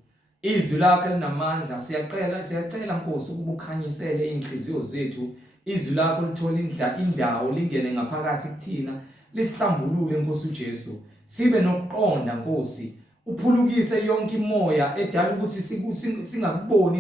izwi lakhe linamandla, siyacela Nkosi ukuba ukhanyisele inhliziyo zethu, izwi lakho lithola indawo lingene ngaphakathi kuthina, lisihlambulule Nkosi uJesu. Sibe nokuqonda Nkosi, uphulukise yonke imoya edala ukuthi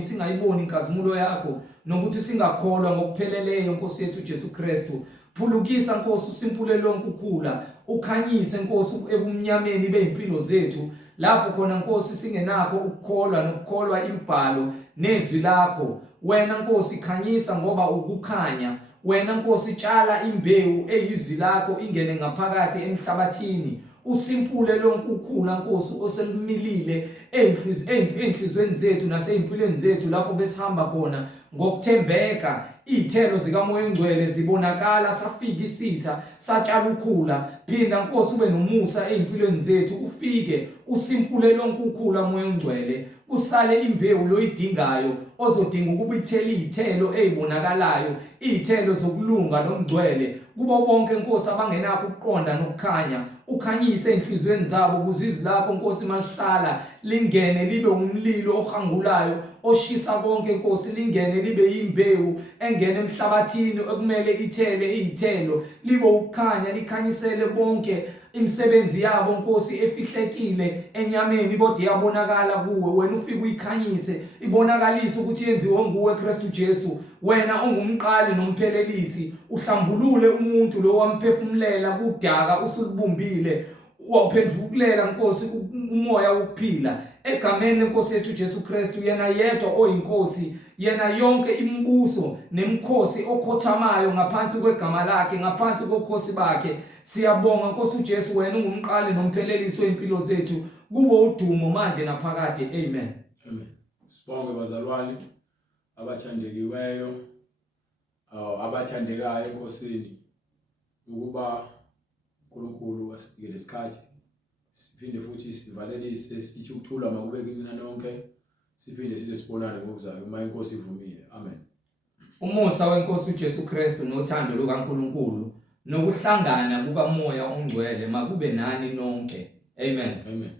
singayiboni inkazimulo yakho, nokuthi singakholwa ngokupheleleyo Nkosi yethu Jesu Kristu. Phulukisa Nkosi usimpule lonke ukhula, ukhanyise Nkosi ebumnyameni bezimpilo zethu, lapho khona Nkosi singenakho ukukholwa nokukholwa imibhalo nezwi lakho. Wena Nkosi khanyisa ngoba ukukhanya. Wena Nkosi tshala imbewu eyizwi lakho ingene ngaphakathi emhlabathini. Usimpule lonke ukhula Nkosi oselumilile enhlizweni zethu nasezimpilweni zethu lapho besihamba khona ngokuthembeka. Izithelo zikaMoya Ongcwele zibonakala, safika isitha, satshala ukhula. Phinda Nkosi ube nomusa ezimpilweni zethu, ufike usimpule lonke ukhula Moya Ongcwele, usale imbewu loyidingayo ozodinga ukuba ithele izithelo ezibonakalayo, izithelo zokulunga nomngcwele kubo bonke Nkosi abangenakho ukuqonda nokukhanya. Ukhanyise enhlizweni zabo ukuze izwi lakho Nkosi malihlala lingene libe umlilo ohangulayo oshisa konke Nkosi, lingene libe imbewu engene emhlabathini ekumele ithele izithelo, libe ukukhanya likhanyisele bonke imisebenzi yabo Nkosi efihlekile enyameni kodwa iyabonakala kuwe. Wena ufike uyikhanyise, ibonakalise ukuthi yenziwe nguwe Kristu Jesu, wena ongumqali nomphelelisi. Uhlambulule umuntu lo wamphefumulela kudaka usulibumbile, waphendukulela Nkosi umoya wokuphila egameni lenkosi yethu Jesu Kristu. Yena yedwa oyinkosi, yena yonke imibuso nemikhosi okhothamayo ngaphansi kwegama lakhe, ngaphansi kokhosi bakhe. Siyabonga Nkosi uJesu, wena ungumqali nomphelelisi weimpilo zethu, kubo udumo manje naphakade. Amen. Amen. Sibonge bazalwane abathandekiweyo, abathandekayo enkosini, ukuba uNkulunkulu asinikele lesikhathi siphinde futhi sivalelise sithi ukuthula makube kimi nonke, siphinde size sibonane ngokuzayo uma inkosi ivumile. Amen. Umusa wenkosi uJesu Kristu nothando lukaNkulunkulu nokuhlangana kukaMoya Ongcwele makube nani nonke. Amen. Amen.